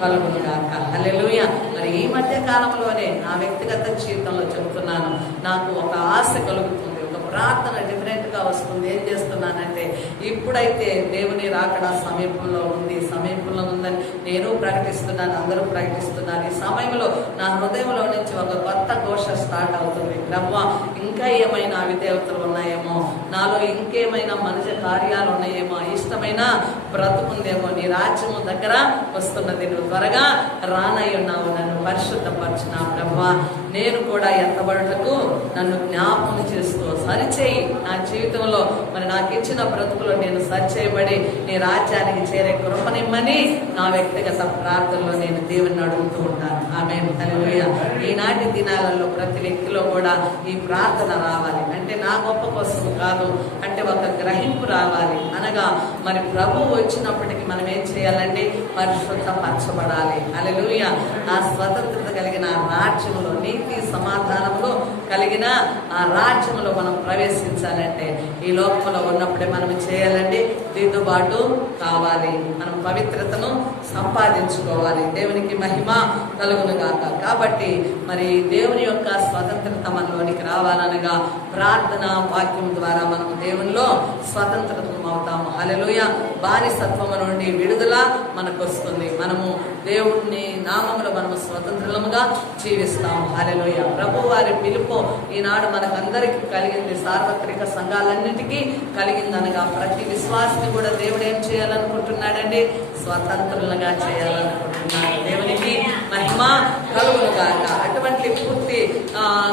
కలుగును గాక. హల్లెలూయా. మరి ఈ మధ్య కాలంలోనే నా వ్యక్తిగత జీవితంలో చెబుతున్నాను, నాకు ఒక ఆశ కలుగుతుంది, ఒక ప్రార్థన డిఫరెంట్గా వస్తుంది. ఏం చేస్తున్నానంటే, ఇప్పుడైతే దేవుని రాకడ సమీపంలో ఉందని నేను ప్రకటిస్తున్నాను, అందరూ ప్రకటిస్తున్నారు. ఈ సమయంలో నా హృదయంలో నుంచి ఒక కొత్త ఘోష స్టార్ట్ అవుతుంది. ప్రభువా, ఇంకా ఏమైనా అవిదేవతలు ఉన్నాయేమో, నాలో ఇంకేమైనా మనిషి కార్యాలు ఉన్నాయేమో, ఇష్టమైన బ్రతుకుందేమో, నీ రాజ్యము దగ్గర వస్తున్నది, నువ్వు త్వరగా రానై ఉన్నావు, నన్ను పరిశుద్ధపరచునా ప్రభువా, నేను కూడా ఎత్తబడుటకు నన్ను జ్ఞాపకం చేస్తూ సరిచేయి. నా జీవితంలో మరి నాకు ఇచ్చిన బ్రతుకులో నేను సరిచేయబడి నీ రాజ్యానికి చేరే కృపనిమ్మని నా వ్యక్తిగత ప్రార్థనలో నేను దేవుని అడుగుతూ ఉంటాను. ఆమేన్. హల్లెలూయా. ఈనాటి దినాలలో ప్రతి వ్యక్తిలో కూడా ఈ ప్రార్థన రావాలి. అంటే నా గొప్ప కోసం కాదు, అంటే ఒక గ్రహింపు రావాలి. అనగా మరి ప్రభు వచ్చినప్పటికీ మనం ఏం చేయాలండి? పరిశుద్ధపరచబడాలి. హల్లెలూయా. ఆ స్వతంత్రత కలిగిన రాజ్యంలో, నీతి సమాధానంలో కలిగిన ఆ రాజ్యంలో మనం ప్రవేశించాలంటే ఈ లోకంలో ఉన్నప్పుడే మనం చేయాలండి, దిద్దుబాటు కావాలి, మనం పవిత్రతను సంపాదించుకోవాలి. దేవునికి మహిమ కలుగును గాక. కాబట్టి మరి దేవుని యొక్క స్వతంత్రత మనలోనికి రావాలనగా ప్రార్థన వాక్యం ద్వారా మనం దేవునిలో స్వతంత్రత అవుతాము. హల్లెలూయా. బానిసత్వము నుండి విడుదల మనకు వస్తుంది. మనము దేవుని నామములో మనము స్వతంత్రముగా జీవిస్తాము. హల్లెలూయా. ప్రభు వారి పిలుపు ఈనాడు మనకందరికీ కలిగింది, సార్వత్రిక సంఘాలన్నిటికీ కలిగిందనగా ప్రతి విశ్వాసిని కూడా దేవుడు ఏం చేయాలనుకుంటున్నాడండి? స్వతంత్రులుగా చేయాలనుకుంటున్నాడు. దేవునికి మహిమ కలుగును గాక. అటువంటి పూర్తి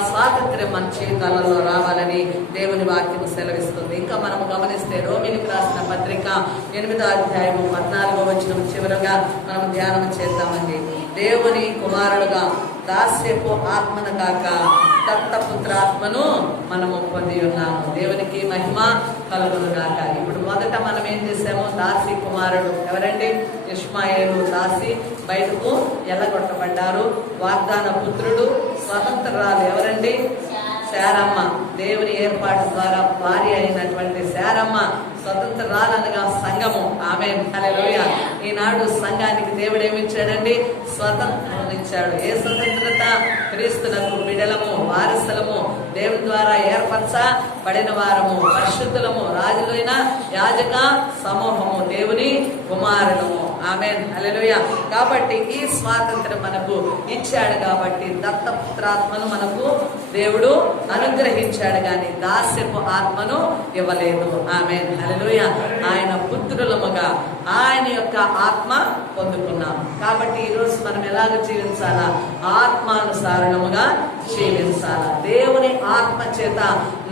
స్వాతంత్ర్యం మన జీవితాలలో రావాలని దేవుని వాక్యం సెలవిస్తుంది. ఇంకా మనము గమనిస్తే రోమిలికి రాసిన పత్రిక 8వ అధ్యాయము 14వ వచనం చివరగా మనం ధ్యానం చేద్దామండి. దేవుని కుమారుడుగా దాస్యపు ఆత్మను కాక దత్తపుత్రాత్మను మనము పొంది ఉన్నాము. దేవునికి మహిమ కలుగును గాక. ఇప్పుడు మొదట మనం ఏం చేసాము? దాసి కుమారుడు ఎవరండి? ఇష్మాయేలు దాసి బయటకు ఎల్లగొట్టబడ్డారు. వాగ్దాన పుత్రుడు స్వతంత్రాలు ఎవరండి? శారమ్మ. దేవుని ఏర్పాటు ద్వారా భార్య అయినటువంటి శారమ్మ స్వతంత్రాలనగా సంఘము. ఆమేన్. హల్లెలూయా. ఈనాడు సంఘానికి దేవుడు ఏమిచ్చాడండి? స్వతంత్రం ఇచ్చాడు. ఏ స్వతంత్రత? క్రీస్తునకు బిడలము, వారసులము, దేవుని ద్వారా ఏర్పరచబడిన వారము, పరిశుద్ధులము, రాజులైన యాజక సమూహము, దేవుని కుమారులము. ఆమేన్. హల్లెలూయా. కాబట్టి ఈ స్వాతంత్రం మనకు ఇచ్చాడు. కాబట్టి దత్తపుత్రాత్మను మనకు దేవుడు అనుగ్రహించాడు, కానీ దాస్యపు ఆత్మను ఇవ్వలేదు. ఆమేన్. హల్లెలూయా. ఆయన పుత్రులముగా ఆయన యొక్క ఆత్మ పొందుకున్నాం. కాబట్టి ఈరోజు మనం ఎలాగ జీవించాలా? ఆత్మానుసారణముగా జీవించాలా. దేవుని ఆత్మ చేత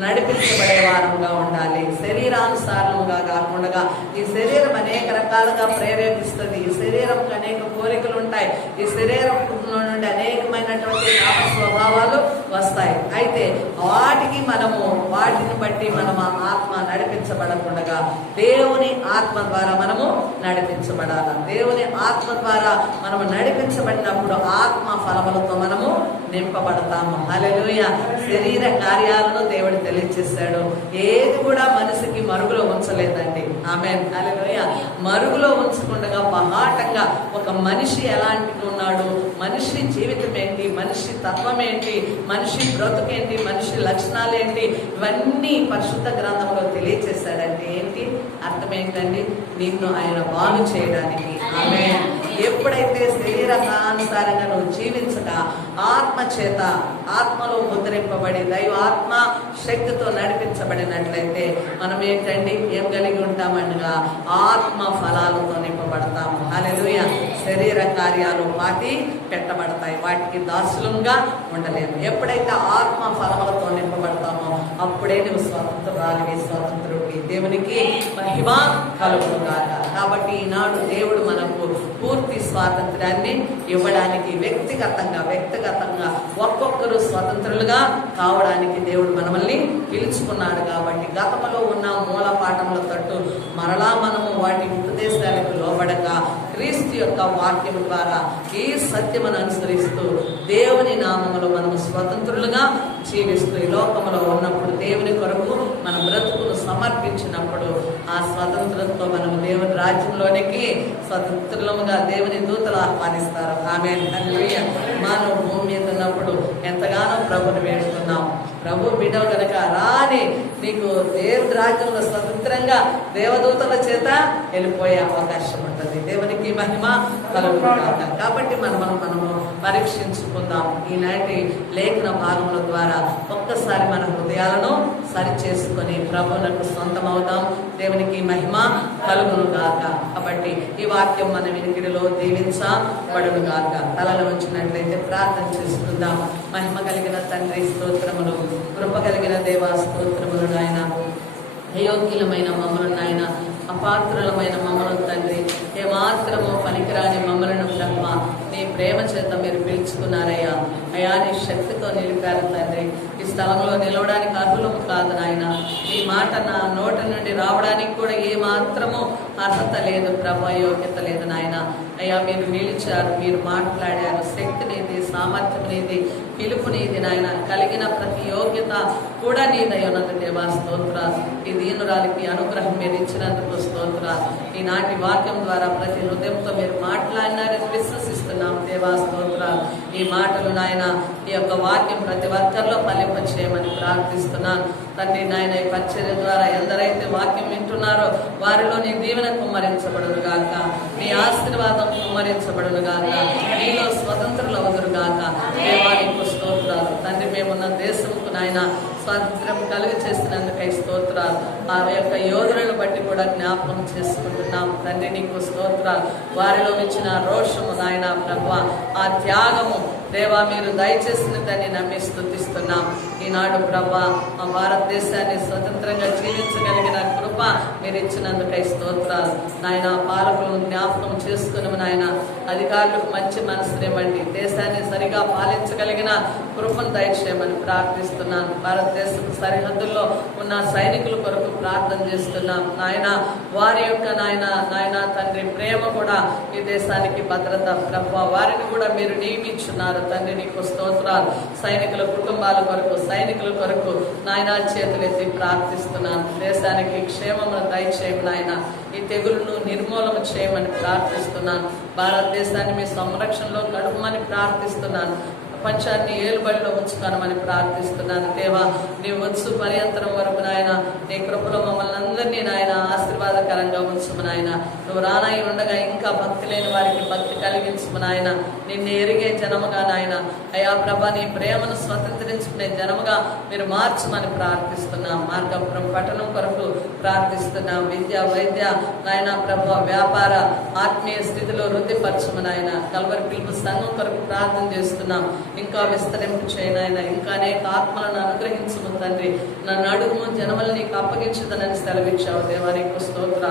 నడిపించబడే వారంగా ఉండాలి. శరీరానుసారముగా కాకుండా. ఈ శరీరం అనేక రకాలుగా ప్రేరేపిస్తుంది. ఈ శరీరంకి అనేక కోరికలు ఉంటాయి. ఈ శరీరం నుండి అనేకమైనటువంటి పాప స్వభావాలు వస్తాయి. అయితే వాటిని బట్టి మనం ఆత్మ నడిపించబడకుండా దేవుని ఆత్మ ద్వారా మనము నడిపించబడాలి. దేవుని ఆత్మ ద్వారా మనము నడిపించబడినప్పుడు ఆత్మ ఫలములతో మనము నింపబడతాము. హల్లెలూయా. శరీర కార్యాలను దేవుడు తెలియజేశాడు. ఏది కూడా మనిషికి మరుగులో ఉంచలేదండి. ఆమేన్. హల్లెలూయా. మరుగులో ఉంచకుండా మహాటంగా ఒక మనిషి ఎలాంటి ఉన్నాడు, మనిషి జీవితం ఏంటి, మనిషి తత్వం ఏంటి, మనిషి బ్రతుకేంటి, మనిషి లక్షణాలు ఏంటి, ఇవన్నీ పరిశుద్ధ గ్రంథంలో తెలియజేశాడంటే ఏంటి అర్థం ఏంటండి? నిన్ను ఆయన బాగు చేయడానికి. ఆమేన్. ఎప్పుడైతే శరీరానుసారంగా నువ్వు జీవించగా ఆత్మ చేత, ఆత్మలో ముద్రింపబడి దైవ ఆత్మ శక్తితో నడిపించబడినట్లయితే మనం ఏంటండి? ఏం కలిగి ఉంటామనగా ఆత్మ ఫలాలతో నింపబడతాము. హల్లెలూయా. శరీర కార్యాలు పాటి పెట్టబడతాయి, వాటికి దాసులంగా ఉండలేము. ఎప్పుడైతే ఆత్మ ఫలములతో నింపబడతామో అప్పుడే నువ్వు స్వతంత్రానికి, స్వతంత్రుడికి. దేవునికి మహిమ కలుగును గాక. కాబట్టి ఈనాడు దేవుడు మనకు పూర్తి స్వాతంత్రాన్ని ఇవ్వడానికి వ్యక్తిగతంగా ఒక్కొక్కరు స్వతంత్రులుగా కావడానికి దేవుడు మనల్ని పిలుచుకున్నాడు. కాబట్టి గతంలో ఉన్న మూల పాఠముల తట్టు మరలా మనము వాటి ఉపదేశాలకు లోబడక క్రీస్తు యొక్క వాక్యం ద్వారా ఈ సత్యమును అనుసరిస్తూ దేవుని నామములో మనము స్వతంత్రులుగా జీవిస్తూ ఈ లోకంలో ఉన్నప్పుడు దేవుని కొరకు మన బ్రతుకును సమర్పించినప్పుడు ఆ స్వతంత్రంతో మనం దేవుని రాజ్యంలోనికి స్వతంత్రులముగా దేవుని దూతలు ఆహ్వానిస్తారు. ఆమేన్. హల్లెలూయా. మనం భూమి మీద ఉన్నప్పుడు ఎంతగానో ప్రభుని వేడుకున్నాం. ప్రభు బిడ్డవు గనక రాని నీకు దేవుని రాజ్యంలో స్వతంత్రంగా దేవదూతల చేత వెళ్ళిపోయే అవకాశం ఉంటుంది. దేవునికి మహిమ కలుగుతుంది. కాబట్టి మనము పరీక్షించుకుందాం. ఈనాటి లేఖన భాగముల ద్వారా ఒక్కసారి మన హృదయాలను సరి చేసుకొని ప్రభువులకు సొంతమవుదాం. దేవునికి మహిమ కలుగును గాక. కాబట్టి ఈ వాక్యం మన వినికిడిలో దీవించబడును గాక. తలలు వచ్చినట్లయితే ప్రార్థన చేసుకుందాం. మహిమ కలిగిన తండ్రి స్తోత్రములు, కృప కలిగిన దేవా స్తోత్రములు నాయన. అయోగ్యులమైన మమ్మల్ని నాయన, అపాత్రులమైన మమ్మల్ని తండ్రి, ఏమాత్రమో పనికిరాని మమ్మలను బ్రహ్మ నీ ప్రేమ చేత మీరు పిలుచుకున్నారయ్యా. అయా నీ శక్తితో నిలిపారు తండ్రి. ఈ స్థలంలో నిలవడానికి అర్హులము కాదు నాయన. ఈ మాట నా నోట నుండి రావడానికి కూడా ఏ మాత్రము అర్హత లేదు ప్రభు, యోగ్యత లేదు నాయన. అయ్యా మీరు నిలిచారు, మీరు మాట్లాడారు. శక్తి నీది, సామర్థ్యం నీది, పిలుపు నీది నాయన. కలిగిన ప్రతి యోగ్యత కూడా నీదయ్యున్నది దేవా స్తోత్రాలు. ఈ దీనురాలికి అనుగ్రహం మీరు ఇచ్చినందుకు స్తోత్రాలు. ఈనాటి వాక్యం ద్వారా ప్రతి హృదయంతో మీరు మాట్లాడినారని విశ్వసిస్తున్నాం దేవా స్తోత్రాలు. ఈ మాటలు నాయన, ఈ యొక్క వాక్యం ప్రతి ఒక్కరిలో ఫలింప చేయమని ప్రార్థిస్తున్నాను తండ్రి నాయన. ఈ పరిచర్య ద్వారా ఎందరైతే వాక్యం వింటున్నారో వారిలో నీ దీవెన కుమ్మరించబడును గాక, నీ ఆశీర్వాదం కుమ్మరించబడును గాక, నీలో స్వతంత్రులు అవుదురు గాక. దేవానికి స్తోత్రాలు తండ్రి. మేమున్న దేశంకు నాయన స్వాతంత్ర్యం కలుగు చేసినందుకై స్తోత్రాలు. ఆ యొక్క యోధులను బట్టి కూడా జ్ఞాపకం చేసుకుంటున్నాం తండ్రి. నీకు స్తోత్రాలు. వారిలో ఇచ్చిన రోషము నాయన ప్రభువా, ఆ త్యాగము దేవా మీరు దయచేసినదని నమ్మి స్తుతిస్తున్నాం. ఈనాడు ప్రభా మా భారతదేశాన్ని స్వతంత్రంగా జీవించగలిగిన కృప మీరు ఇచ్చినందుకై స్తోత్రాలు నాయన. పాలకులను జ్ఞాపకం చేసుకుని నాయన, అధికారులకు మంచి మనసునివ్వండి. దేశాన్ని సరిగా పాలించగలిగిన కృపను దయచేయమని ప్రార్థిస్తున్నాను. భారతదేశపు సరిహద్దుల్లో ఉన్న సైనికుల కొరకు ప్రార్థన చేస్తున్నాం నాయన. వారి యొక్క నాయన తండ్రి ప్రేమ కూడా ఈ దేశానికి భద్రత ప్రభు. వారిని కూడా మీరు నియమించున్నారు తండ్రి. నీకు స్తోత్రాలు. సైనికుల కుటుంబాల కొరకు, సైనికుల కొరకు నాయన చేతులెత్తి ప్రార్థిస్తున్నాను. దేశానికి క్షేమమును దయచేయము నాయన. ఈ తెగులను నిర్మూలన చేయమని ప్రార్థిస్తున్నాను. భారతదేశాన్ని మీ సంరక్షణలో గడుపమని ప్రార్థిస్తున్నాను. ప్రపంచాన్ని ఏలుబడిలో ఉంచుకోనమని ప్రార్థిస్తున్నాను దేవా. నీ వచ్చు పర్యంతరం వరకు నాయన నీ కృపలో మమ్మల్ని అందరినీ నాయన ఆశీర్వాదకరంగా ఉంచుము నాయన. నువ్వు రానాయి ఉండగా ఇంకా భక్తి లేని వారికి భక్తి కలిగించుము నాయన. నిన్ను ఎరిగే జనముగా నాయన అయా ప్రభా నీ ప్రేమను స్వతంత్రించుకునే జనముగా మీరు మార్చమని ప్రార్థిస్తున్నాం. మార్గపురం పట్టణం కొరకు ప్రార్థిస్తున్నాం. విద్య, వైద్య నాయన ప్రభా, వ్యాపార, ఆత్మీయ స్థితిలో వృద్ధిపరచము నాయన. కల్వరి పిలుపు సంఘం కొరకు ప్రార్థన చేస్తున్నాం. ఇంకా విస్తరింపు చేయనాయన. ఇంకా అనేక ఆత్మలను అనుగ్రహించము తండ్రి. నన్ను అడుగుము, జనములు నీకు అప్పగించుదనని సెలవిచ్చావు దేవా. నీకు స్తోత్ర.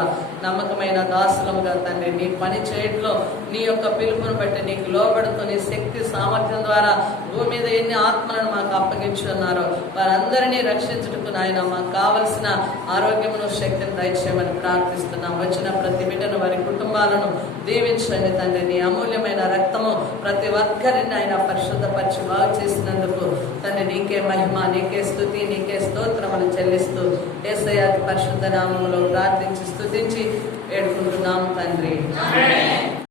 నమ్మకమైన దాసులముగా తండ్రి నీ పని చేయట్లో నీ యొక్క పిలుపును బట్టి నీకు లోబడుతూ నీ శక్తి సామర్థ్యం ద్వారా భూమి మీద ఎన్ని ఆత్మలను మాకు అప్పగించున్నారో వారందరినీ రక్షించుటకు నాయన మాకు కావలసిన ఆరోగ్యమును, శక్తిని దయచేయమని ప్రార్థిస్తున్నాం. వచ్చిన ప్రతి బిడ్డను, వారి కుటుంబాలను దీవించండి తండ్రి. నీ అమూల్యమైన రక్తము ప్రతి ఒక్కరిని ఆయన పరిశుద్ధపరిచి బాగు చేసినందుకు తండ్రి నీకే మహిమ, నీకే స్తుతి, నీకే స్తోత్రములు చెల్లిస్తూ యేసయ్య పరిశుద్ధ నామములో ప్రార్థించి